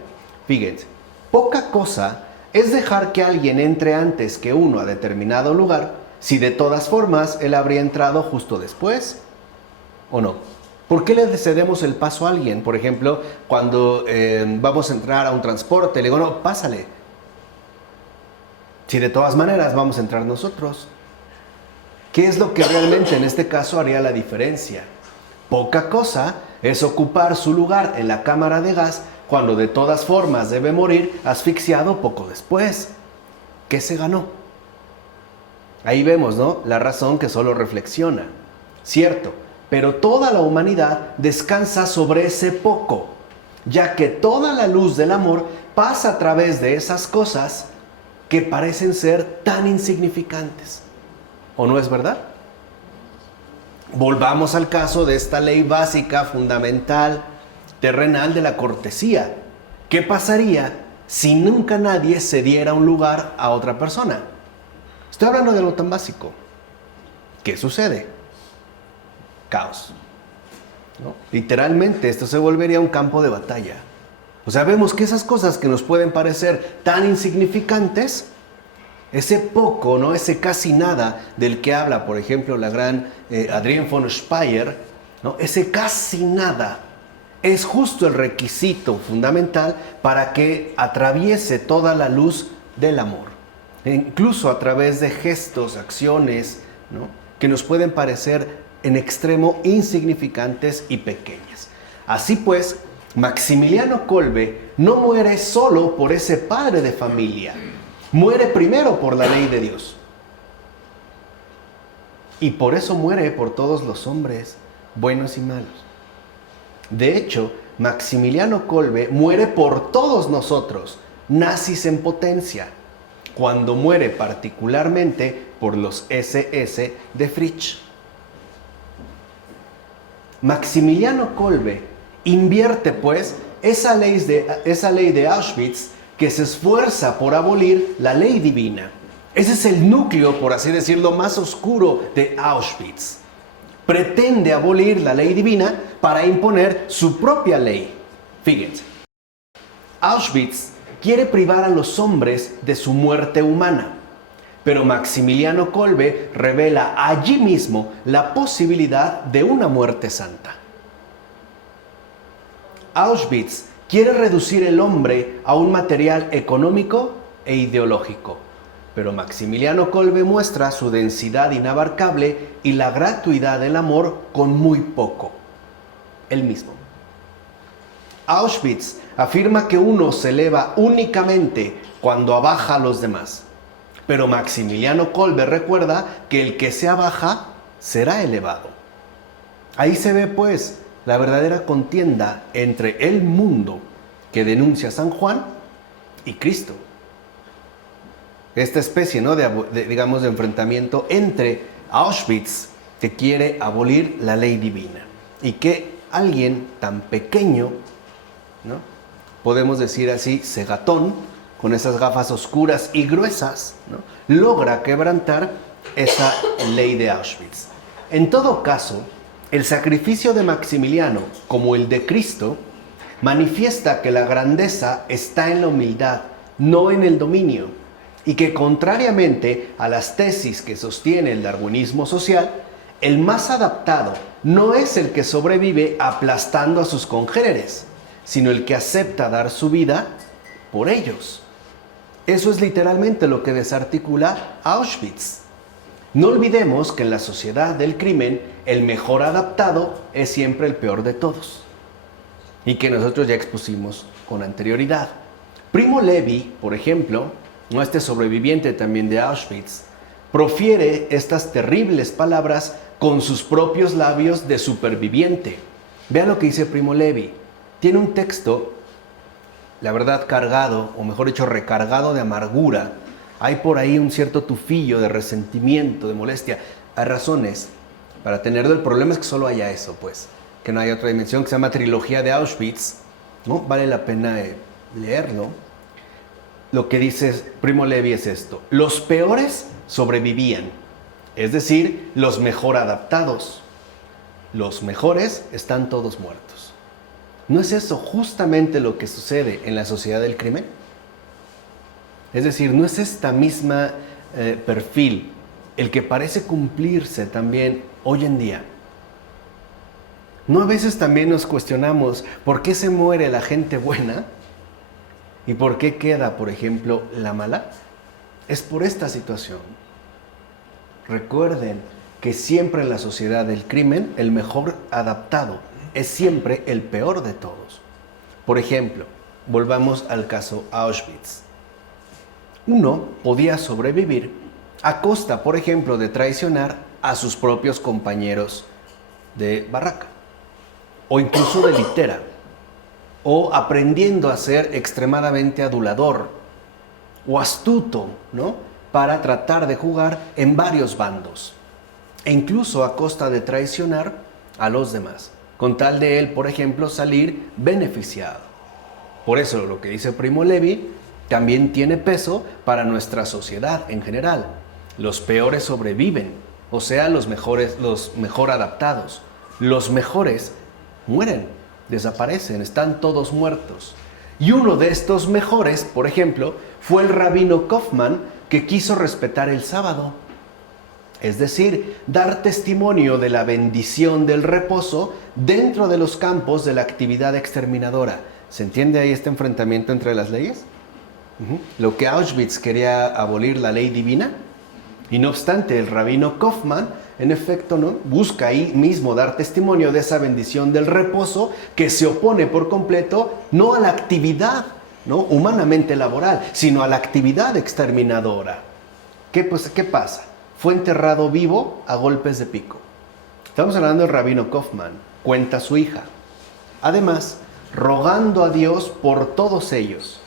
Fíjense, poca cosa es dejar que alguien entre antes que uno a determinado lugar, si de todas formas él habría entrado justo después, ¿o no? ¿Por qué le cedemos el paso a alguien? Por ejemplo, cuando vamos a entrar a un transporte, le digo, no, pásale. Si de todas maneras vamos a entrar nosotros. ¿Qué es lo que realmente en este caso haría la diferencia? Poca cosa es ocupar su lugar en la cámara de gas cuando de todas formas debe morir asfixiado poco después. ¿Qué se ganó? Ahí vemos, ¿no? La razón que solo reflexiona. Cierto, pero toda la humanidad descansa sobre ese poco, ya que toda la luz del amor pasa a través de esas cosas que parecen ser tan insignificantes. ¿O no es verdad? Volvamos al caso de esta ley básica, fundamental, terrenal de la cortesía. ¿Qué pasaría si nunca nadie cediera un lugar a otra persona? Estoy hablando de algo tan básico. ¿Qué sucede? Caos, ¿no? Literalmente esto se volvería un campo de batalla. O sea, vemos que esas cosas que nos pueden parecer tan insignificantes, ese poco, ¿no? Ese casi nada del que habla, por ejemplo, la gran Adrienne von Speyer, ¿no? Ese casi nada es justo el requisito fundamental para que atraviese toda la luz del amor. Incluso a través de gestos, acciones, ¿no? Que nos pueden parecer en extremo insignificantes y pequeñas. Así pues, Maximiliano Kolbe no muere solo por ese padre de familia, muere primero por la ley de Dios. Y por eso muere por todos los hombres, buenos y malos. De hecho, Maximiliano Kolbe muere por todos nosotros, nazis en potencia, cuando muere particularmente por los SS de Fritsch. Maximiliano Kolbe invierte pues esa ley de Auschwitz que se esfuerza por abolir la ley divina. Ese es el núcleo, por así decirlo, más oscuro de Auschwitz. Pretende abolir la ley divina para imponer su propia ley. Fíjense, Auschwitz quiere privar a los hombres de su muerte humana, pero Maximiliano Kolbe revela allí mismo la posibilidad de una muerte santa. Auschwitz quiere reducir el hombre a un material económico e ideológico, pero Maximiliano Kolbe muestra su densidad inabarcable y la gratuidad del amor con muy poco, él mismo. Auschwitz afirma que uno se eleva únicamente cuando abaja a los demás, pero Maximiliano Kolbe recuerda que el que se abaja será elevado. Ahí se ve pues la verdadera contienda entre el mundo que denuncia San Juan y Cristo. Esta especie, ¿no? digamos, de enfrentamiento entre Auschwitz, que quiere abolir la ley divina, y que alguien tan pequeño, ¿no? Podemos decir así, cegatón, con esas gafas oscuras y gruesas, ¿no? Logra quebrantar esa ley de Auschwitz. En todo caso, el sacrificio de Maximiliano, como el de Cristo, manifiesta que la grandeza está en la humildad, no en el dominio, y que contrariamente a las tesis que sostiene el darwinismo social, el más adaptado no es el que sobrevive aplastando a sus congéneres, sino el que acepta dar su vida por ellos. Eso es literalmente lo que desarticula Auschwitz. No olvidemos que en la sociedad del crimen, el mejor adaptado es siempre el peor de todos. Y que nosotros ya expusimos con anterioridad. Primo Levi, por ejemplo, este sobreviviente también de Auschwitz, profiere estas terribles palabras con sus propios labios de superviviente. Vean lo que dice Primo Levi. Tiene un texto, la verdad, cargado, o mejor dicho, recargado de amargura. Hay por ahí un cierto tufillo de resentimiento, de molestia. Hay razones para tenerlo. El problema es que solo haya eso, pues. Que no haya otra dimensión, que se llama Trilogía de Auschwitz, ¿no? Vale la pena leerlo. Lo que dice Primo Levi es esto: los peores sobrevivían, es decir, los mejor adaptados. Los mejores están todos muertos. ¿No es eso justamente lo que sucede en la sociedad del crimen? Es decir, ¿no es esta misma perfil el que parece cumplirse también hoy en día? ¿No a veces también nos cuestionamos por qué se muere la gente buena y por qué queda, por ejemplo, la mala? Es por esta situación. Recuerden que siempre en la sociedad del crimen, el mejor adaptado es siempre el peor de todos. Por ejemplo, volvamos al caso Auschwitz. Uno podía sobrevivir a costa, por ejemplo, de traicionar a sus propios compañeros de barraca, o incluso de litera, o aprendiendo a ser extremadamente adulador o astuto, ¿no? Para tratar de jugar en varios bandos, e incluso a costa de traicionar a los demás, con tal de él, por ejemplo, salir beneficiado. Por eso lo que dice Primo Levi también tiene peso para nuestra sociedad en general. Los peores sobreviven, o sea, los mejor adaptados. Los mejores mueren, desaparecen, están todos muertos. Y uno de estos mejores, por ejemplo, fue el rabino Kaufman, que quiso respetar el sábado. Es decir, dar testimonio de la bendición del reposo dentro de los campos de la actividad exterminadora. ¿Se entiende ahí este enfrentamiento entre las leyes? Lo que Auschwitz quería abolir la ley divina, y no obstante el rabino Kaufman, en efecto, ¿no?, busca ahí mismo dar testimonio de esa bendición del reposo que se opone por completo no a la actividad, ¿no?, humanamente laboral, sino a la actividad exterminadora. ¿Qué pasa? Fue enterrado vivo a golpes de pico. Estamos hablando del rabino Kaufman, cuenta su hija. Además, rogando a Dios por todos ellos,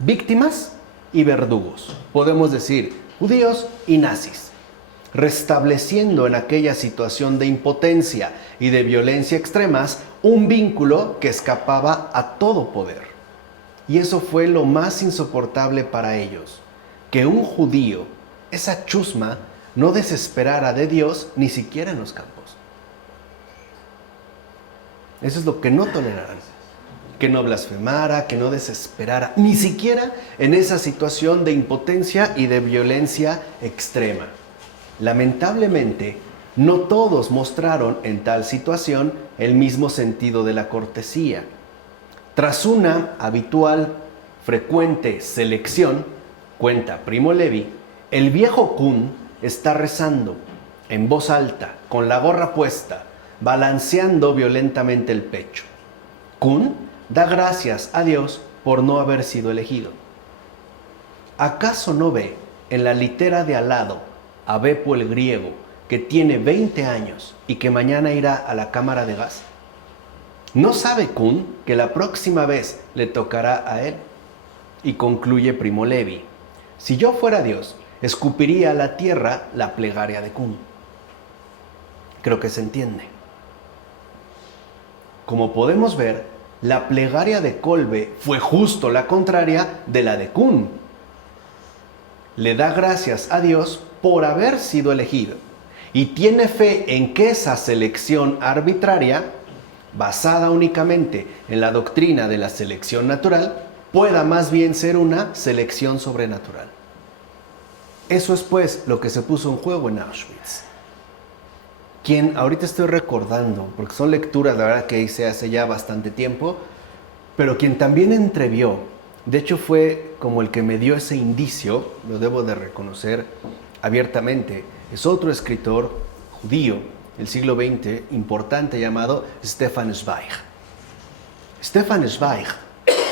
víctimas y verdugos, podemos decir, judíos y nazis, restableciendo en aquella situación de impotencia y de violencia extremas un vínculo que escapaba a todo poder. Y eso fue lo más insoportable para ellos, que un judío, esa chusma, no desesperara de Dios ni siquiera en los campos. Eso es lo que no toleraran. Que no blasfemara, que no desesperara, ni siquiera en esa situación de impotencia y de violencia extrema. Lamentablemente, no todos mostraron en tal situación el mismo sentido de la cortesía. Tras una habitual, frecuente selección, cuenta Primo Levi, el viejo Kuhn está rezando en voz alta, con la gorra puesta, balanceando violentamente el pecho. Kuhn da gracias a Dios por no haber sido elegido. ¿Acaso no ve en la litera de al lado a Beppo el griego, que tiene 20 años y que mañana irá a la cámara de gas? ¿No sabe Kuhn que la próxima vez le tocará a él? Y concluye Primo Levi, si yo fuera Dios, escupiría a la tierra la plegaria de Kuhn. Creo que se entiende. Como podemos ver, la plegaria de Kolbe fue justo la contraria de la de Kuhn. Le da gracias a Dios por haber sido elegido y tiene fe en que esa selección arbitraria, basada únicamente en la doctrina de la selección natural, pueda más bien ser una selección sobrenatural. Eso es pues lo que se puso en juego en Auschwitz. Quien ahorita estoy recordando, porque son lecturas, la verdad que hice hace ya bastante tiempo, pero quien también entrevió, de hecho fue como el que me dio ese indicio, lo debo de reconocer abiertamente, es otro escritor judío del siglo XX, importante, llamado Stefan Zweig. Stefan Zweig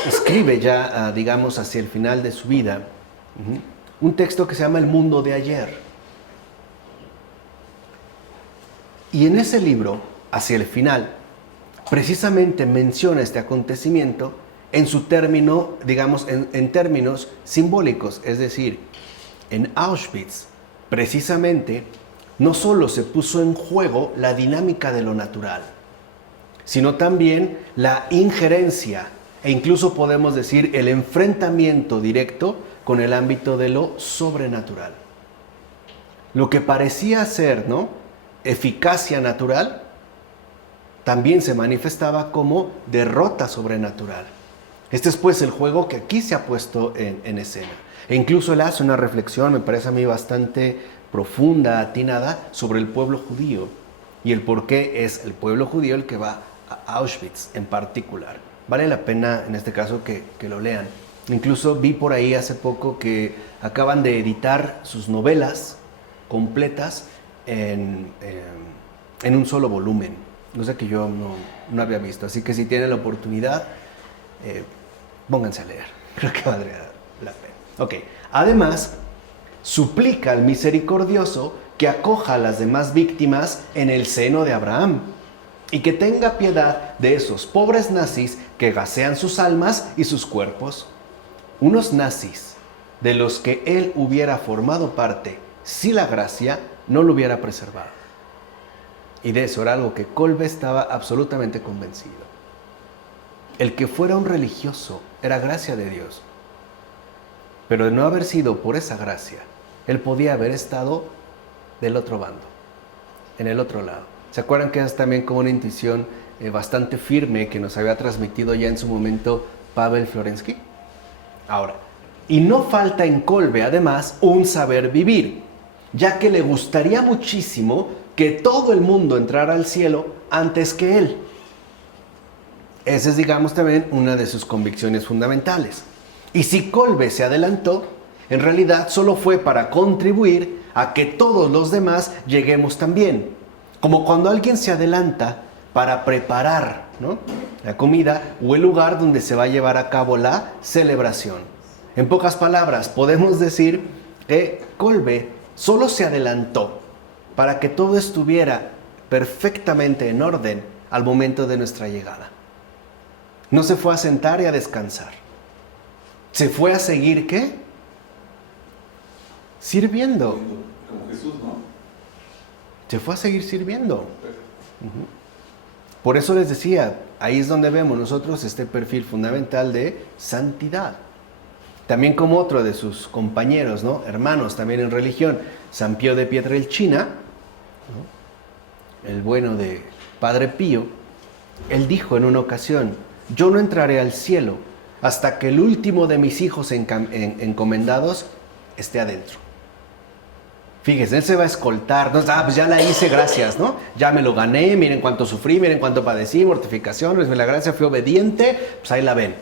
escribe ya, digamos, hacia el final de su vida, un texto que se llama El mundo de ayer. Y en ese libro, hacia el final, precisamente menciona este acontecimiento en su término, digamos, en términos simbólicos. Es decir, en Auschwitz, precisamente, no solo se puso en juego la dinámica de lo natural, sino también la injerencia e incluso podemos decir el enfrentamiento directo con el ámbito de lo sobrenatural. Lo que parecía ser, ¿no?, eficacia natural, también se manifestaba como derrota sobrenatural. Este es pues el juego que aquí se ha puesto en escena. E incluso él hace una reflexión, me parece a mí bastante profunda, atinada, sobre el pueblo judío y el por qué es el pueblo judío el que va a Auschwitz en particular. Vale la pena en este caso que lo lean. Incluso vi por ahí hace poco que acaban de editar sus novelas completas en un solo volumen, cosa que yo no había visto. Así que si tienen la oportunidad, pónganse a leer, creo que valdría la pena. Ok, además, suplica al misericordioso que acoja a las demás víctimas en el seno de Abraham y que tenga piedad de esos pobres nazis que gasean sus almas y sus cuerpos. Unos nazis de los que él hubiera formado parte si la gracia no lo hubiera preservado. Y de eso era algo que Kolbe estaba absolutamente convencido. El que fuera un religioso era gracia de Dios. Pero de no haber sido por esa gracia, él podía haber estado del otro bando, en el otro lado. ¿Se acuerdan que es también como una intuición bastante firme que nos había transmitido ya en su momento Pavel Florensky? Ahora, y no falta en Kolbe además un saber vivir, ya que le gustaría muchísimo que todo el mundo entrara al cielo antes que él. Esa es, digamos, también una de sus convicciones fundamentales. Y si Kolbe se adelantó, en realidad solo fue para contribuir a que todos los demás lleguemos también. Como cuando alguien se adelanta para preparar, ¿no?, la comida o el lugar donde se va a llevar a cabo la celebración. En pocas palabras, podemos decir que Kolbe solo se adelantó para que todo estuviera perfectamente en orden al momento de nuestra llegada. No se fue a sentar y a descansar. Se fue a seguir, ¿qué? Sirviendo. Como Jesús, ¿no? Se fue a seguir sirviendo. Por eso les decía, ahí es donde vemos nosotros este perfil fundamental de santidad. También como otro de sus compañeros, ¿no?, hermanos también en religión, San Pío de Pietrelcina, ¿no?, el bueno de Padre Pío, él dijo en una ocasión: yo no entraré al cielo hasta que el último de mis hijos encomendados esté adentro. Fíjense, él se va a escoltar, ¿no? Pues ya la hice, gracias, ¿no? Ya me lo gané, miren cuánto sufrí, miren cuánto padecí, mortificación, recibí la gracia, fui obediente, pues ahí la ven.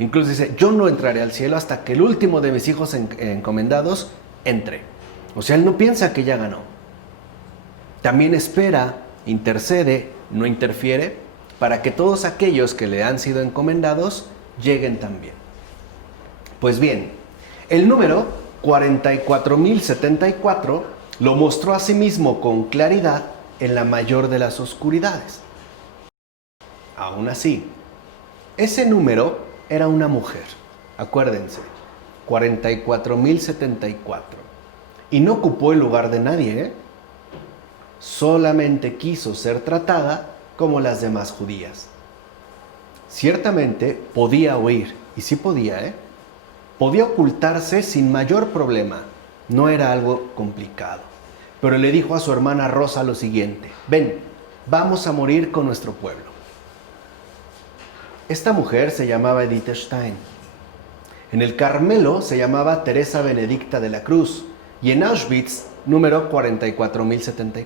Incluso dice, yo no entraré al cielo hasta que el último de mis hijos encomendados entre. O sea, él no piensa que ya ganó. También espera, intercede, no interfiere, para que todos aquellos que le han sido encomendados lleguen también. Pues bien, el número 44.074 lo mostró a sí mismo con claridad en la mayor de las oscuridades. Aún así, ese número era una mujer, acuérdense, 44.074, y no ocupó el lugar de nadie, ¿eh? Solamente quiso ser tratada como las demás judías. Ciertamente podía huir, y sí podía, ¿eh? Podía ocultarse sin mayor problema, no era algo complicado. Pero le dijo a su hermana Rosa lo siguiente: ven, vamos a morir con nuestro pueblo. Esta mujer se llamaba Edith Stein. En el Carmelo se llamaba Teresa Benedicta de la Cruz y en Auschwitz, número 44.074.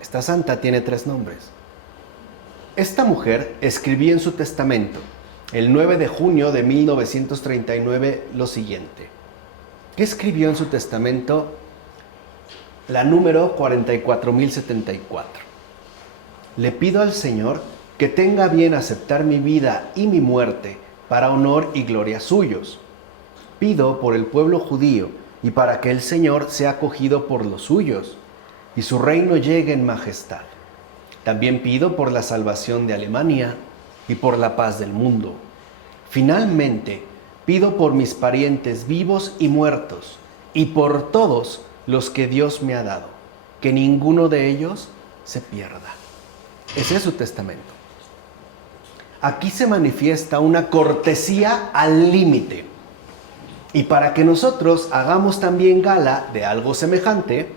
Esta santa tiene 3 nombres. Esta mujer escribía en su testamento, el 9 de junio de 1939, lo siguiente. ¿Qué escribió en su testamento la número 44.074? Le pido al Señor que tenga bien aceptar mi vida y mi muerte para honor y gloria suyos. Pido por el pueblo judío y para que el Señor sea acogido por los suyos y su reino llegue en majestad. También pido por la salvación de Alemania y por la paz del mundo. Finalmente, pido por mis parientes vivos y muertos y por todos los que Dios me ha dado, que ninguno de ellos se pierda. Ese es su testamento. Aquí se manifiesta una cortesía al límite. Y para que nosotros hagamos también gala de algo semejante,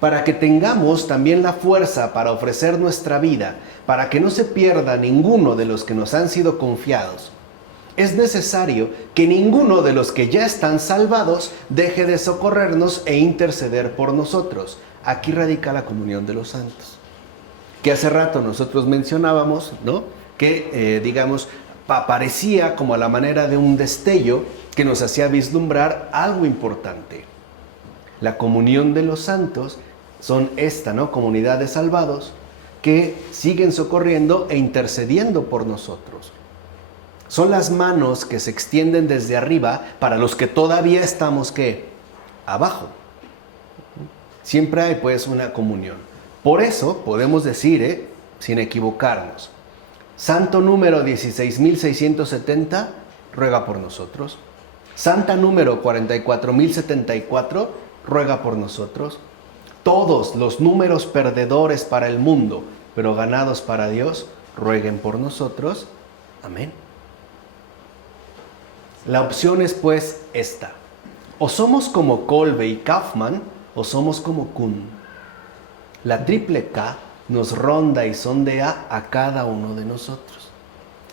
para que tengamos también la fuerza para ofrecer nuestra vida, para que no se pierda ninguno de los que nos han sido confiados, es necesario que ninguno de los que ya están salvados deje de socorrernos e interceder por nosotros. Aquí radica la comunión de los santos, que hace rato nosotros mencionábamos, ¿no? Que, parecía como a la manera de un destello que nos hacía vislumbrar algo importante. La comunión de los santos son ¿no? Comunidad de salvados que siguen socorriendo e intercediendo por nosotros. Son las manos que se extienden desde arriba para los que todavía estamos, ¿qué? Abajo. Siempre hay pues una comunión. Por eso podemos decir, sin equivocarnos, Santo número 16.670, ruega por nosotros. Santa número 44.074, ruega por nosotros. Todos los números perdedores para el mundo, pero ganados para Dios, rueguen por nosotros. Amén. La opción es pues esta. O somos como Kolbe y Kaufmann, o somos como Kuhn. La triple K nos ronda y sondea a cada uno de nosotros.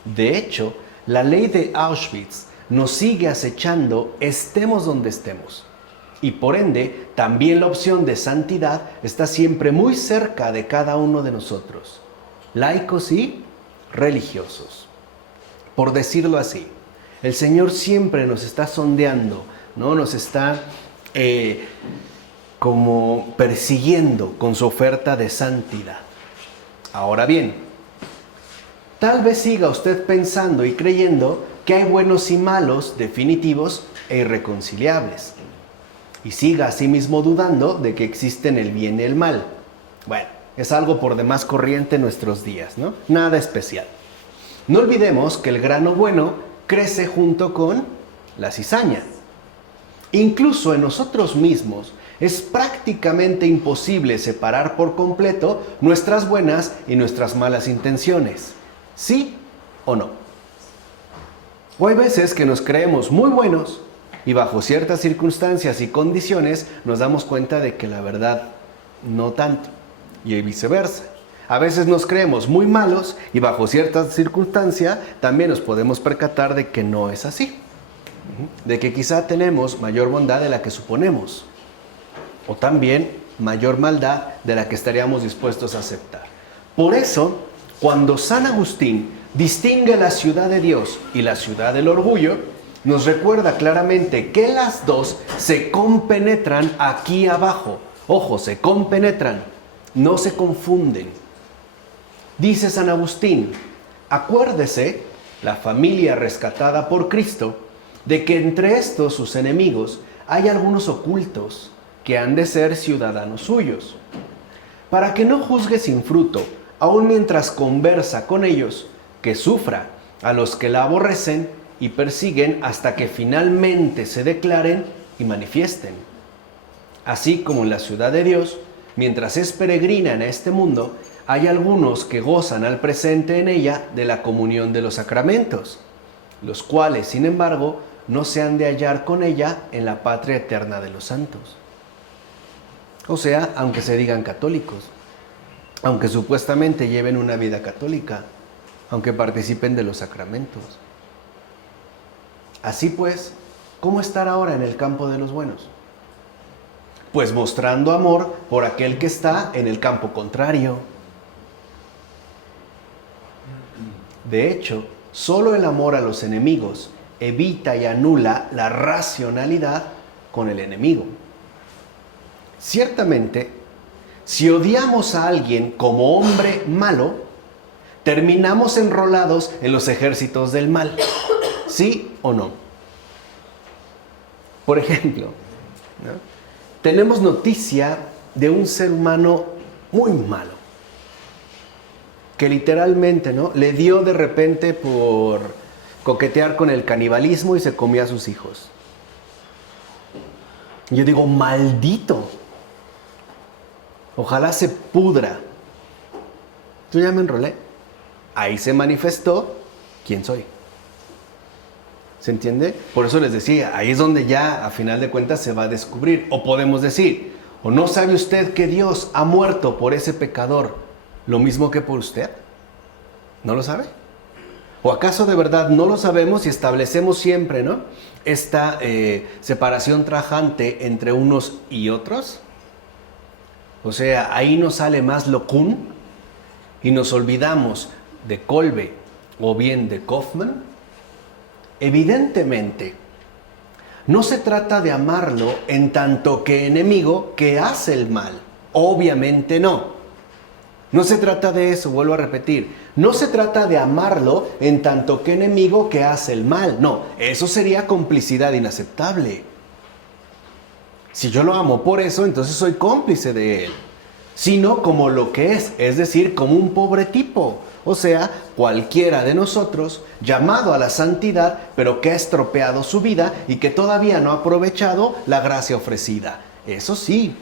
De hecho, la ley de Auschwitz nos sigue acechando estemos donde estemos. Y por ende, también la opción de santidad está siempre muy cerca de cada uno de nosotros, laicos y religiosos. Por decirlo así, el Señor siempre nos está sondeando, ¿no? Nos está como persiguiendo con su oferta de santidad. Ahora bien, tal vez siga usted pensando y creyendo que hay buenos y malos definitivos e irreconciliables. Y siga asimismo dudando de que existen el bien y el mal. Bueno, es algo por demás corriente en nuestros días, ¿no? Nada especial. No olvidemos que el grano bueno crece junto con la cizaña. Incluso en nosotros mismos es prácticamente imposible separar por completo nuestras buenas y nuestras malas intenciones. ¿Sí o no? O hay veces que nos creemos muy buenos y bajo ciertas circunstancias y condiciones nos damos cuenta de que la verdad no tanto, y viceversa. A veces nos creemos muy malos y bajo ciertas circunstancias también nos podemos percatar de que no es así, de que quizá tenemos mayor bondad de la que suponemos, o también mayor maldad de la que estaríamos dispuestos a aceptar. Por eso, cuando San Agustín distingue la ciudad de Dios y la ciudad del orgullo, nos recuerda claramente que las dos se compenetran aquí abajo. Ojo, se compenetran, no se confunden. Dice San Agustín, acuérdese, la familia rescatada por Cristo, de que entre estos sus enemigos hay algunos ocultos que han de ser ciudadanos suyos, para que no juzgue sin fruto, aun mientras conversa con ellos, que sufra a los que la aborrecen y persiguen hasta que finalmente se declaren y manifiesten. Así como en la ciudad de Dios, mientras es peregrina en este mundo, hay algunos que gozan al presente en ella de la comunión de los sacramentos, los cuales, sin embargo, no se han de hallar con ella en la patria eterna de los santos. O sea, aunque se digan católicos, aunque supuestamente lleven una vida católica, aunque participen de los sacramentos. Así pues, ¿cómo estar ahora en el campo de los buenos? Pues mostrando amor por aquel que está en el campo contrario. De hecho, solo el amor a los enemigos evita y anula la racionalidad con el enemigo. Ciertamente, si odiamos a alguien como hombre malo, terminamos enrolados en los ejércitos del mal. ¿Sí o no? Por ejemplo, ¿no? Tenemos noticia de un ser humano muy malo, que literalmente, ¿no?, le dio de repente por coquetear con el canibalismo y se comía a sus hijos. Yo digo, maldito, Ojalá se pudra. Yo ya me enrolé. Ahí se manifestó quién soy. ¿Se entiende? Por eso les decía, ahí es donde ya a final de cuentas se va a descubrir. O podemos decir, ¿o no sabe usted que Dios ha muerto por ese pecador lo mismo que por usted? ¿No lo sabe? ¿O acaso de verdad no lo sabemos y establecemos siempre, ¿no?, esta separación tajante entre unos y otros? O sea, ahí nos sale más lo Kuhn y nos olvidamos de Kolbe o bien de Kaufman. Evidentemente, no se trata de amarlo en tanto que enemigo que hace el mal. Obviamente no. No se trata de eso, vuelvo a repetir. No se trata de amarlo en tanto que enemigo que hace el mal. No, eso sería complicidad inaceptable. Si yo lo amo por eso, entonces soy cómplice de él. Sino como lo que es decir, como un pobre tipo. O sea, cualquiera de nosotros llamado a la santidad, pero que ha estropeado su vida y que todavía no ha aprovechado la gracia ofrecida. Eso sí.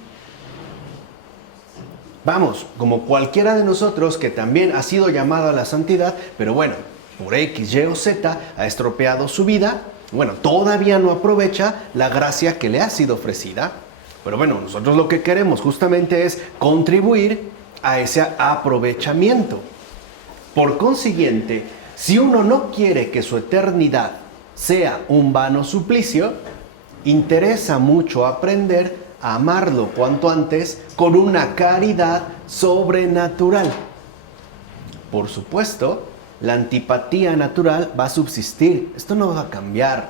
Vamos, como cualquiera de nosotros que también ha sido llamado a la santidad, pero bueno, por X, Y o Z ha estropeado su vida, bueno, todavía no aprovecha la gracia que le ha sido ofrecida. Pero bueno, nosotros lo que queremos justamente es contribuir a ese aprovechamiento. Por consiguiente, si uno no quiere que su eternidad sea un vano suplicio, interesa mucho aprender a amarlo cuanto antes con una caridad sobrenatural. Por supuesto, la antipatía natural va a subsistir, esto no va a cambiar,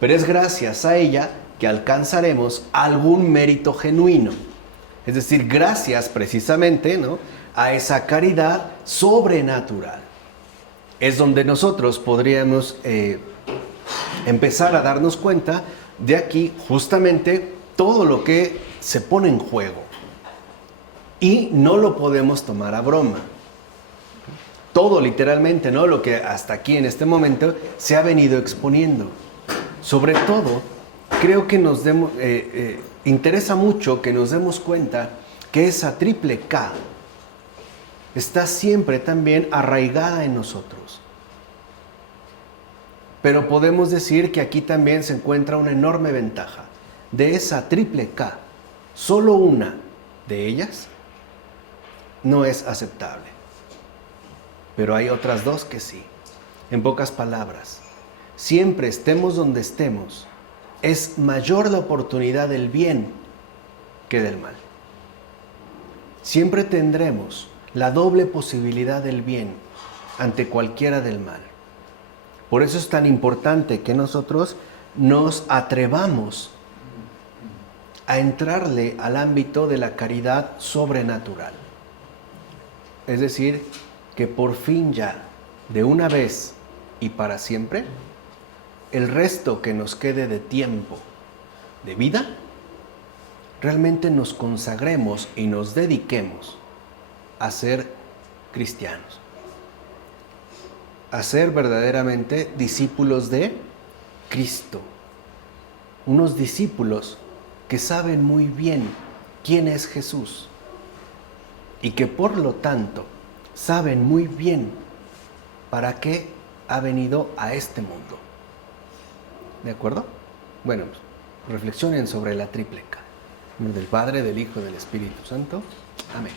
pero es gracias a ella que alcanzaremos algún mérito genuino. Es decir, gracias precisamente, ¿no?, a esa caridad sobrenatural. Es donde nosotros podríamos empezar a darnos cuenta de aquí justamente todo lo que se pone en juego. Y no lo podemos tomar a broma. Todo literalmente, ¿no?, lo que hasta aquí en este momento se ha venido exponiendo. Sobre todo, creo que nos interesa mucho que nos demos cuenta que esa triple K está siempre también arraigada en nosotros. Pero podemos decir que aquí también se encuentra una enorme ventaja. De esa triple K, solo una de ellas no es aceptable. Pero hay otras dos que sí. En pocas palabras, siempre estemos donde estemos, es mayor la oportunidad del bien que del mal. Siempre tendremos la doble posibilidad del bien ante cualquiera del mal. Por eso es tan importante que nosotros nos atrevamos a entrarle al ámbito de la caridad sobrenatural. Es decir, que por fin ya, de una vez y para siempre, el resto que nos quede de tiempo, de vida, realmente nos consagremos y nos dediquemos a ser cristianos, a ser verdaderamente discípulos de Cristo, unos discípulos que saben muy bien quién es Jesús y que por lo tanto saben muy bien para qué ha venido a este mundo. ¿De acuerdo? Bueno, reflexionen sobre la triple K. En nombre del Padre, del Hijo y del Espíritu Santo. Amén.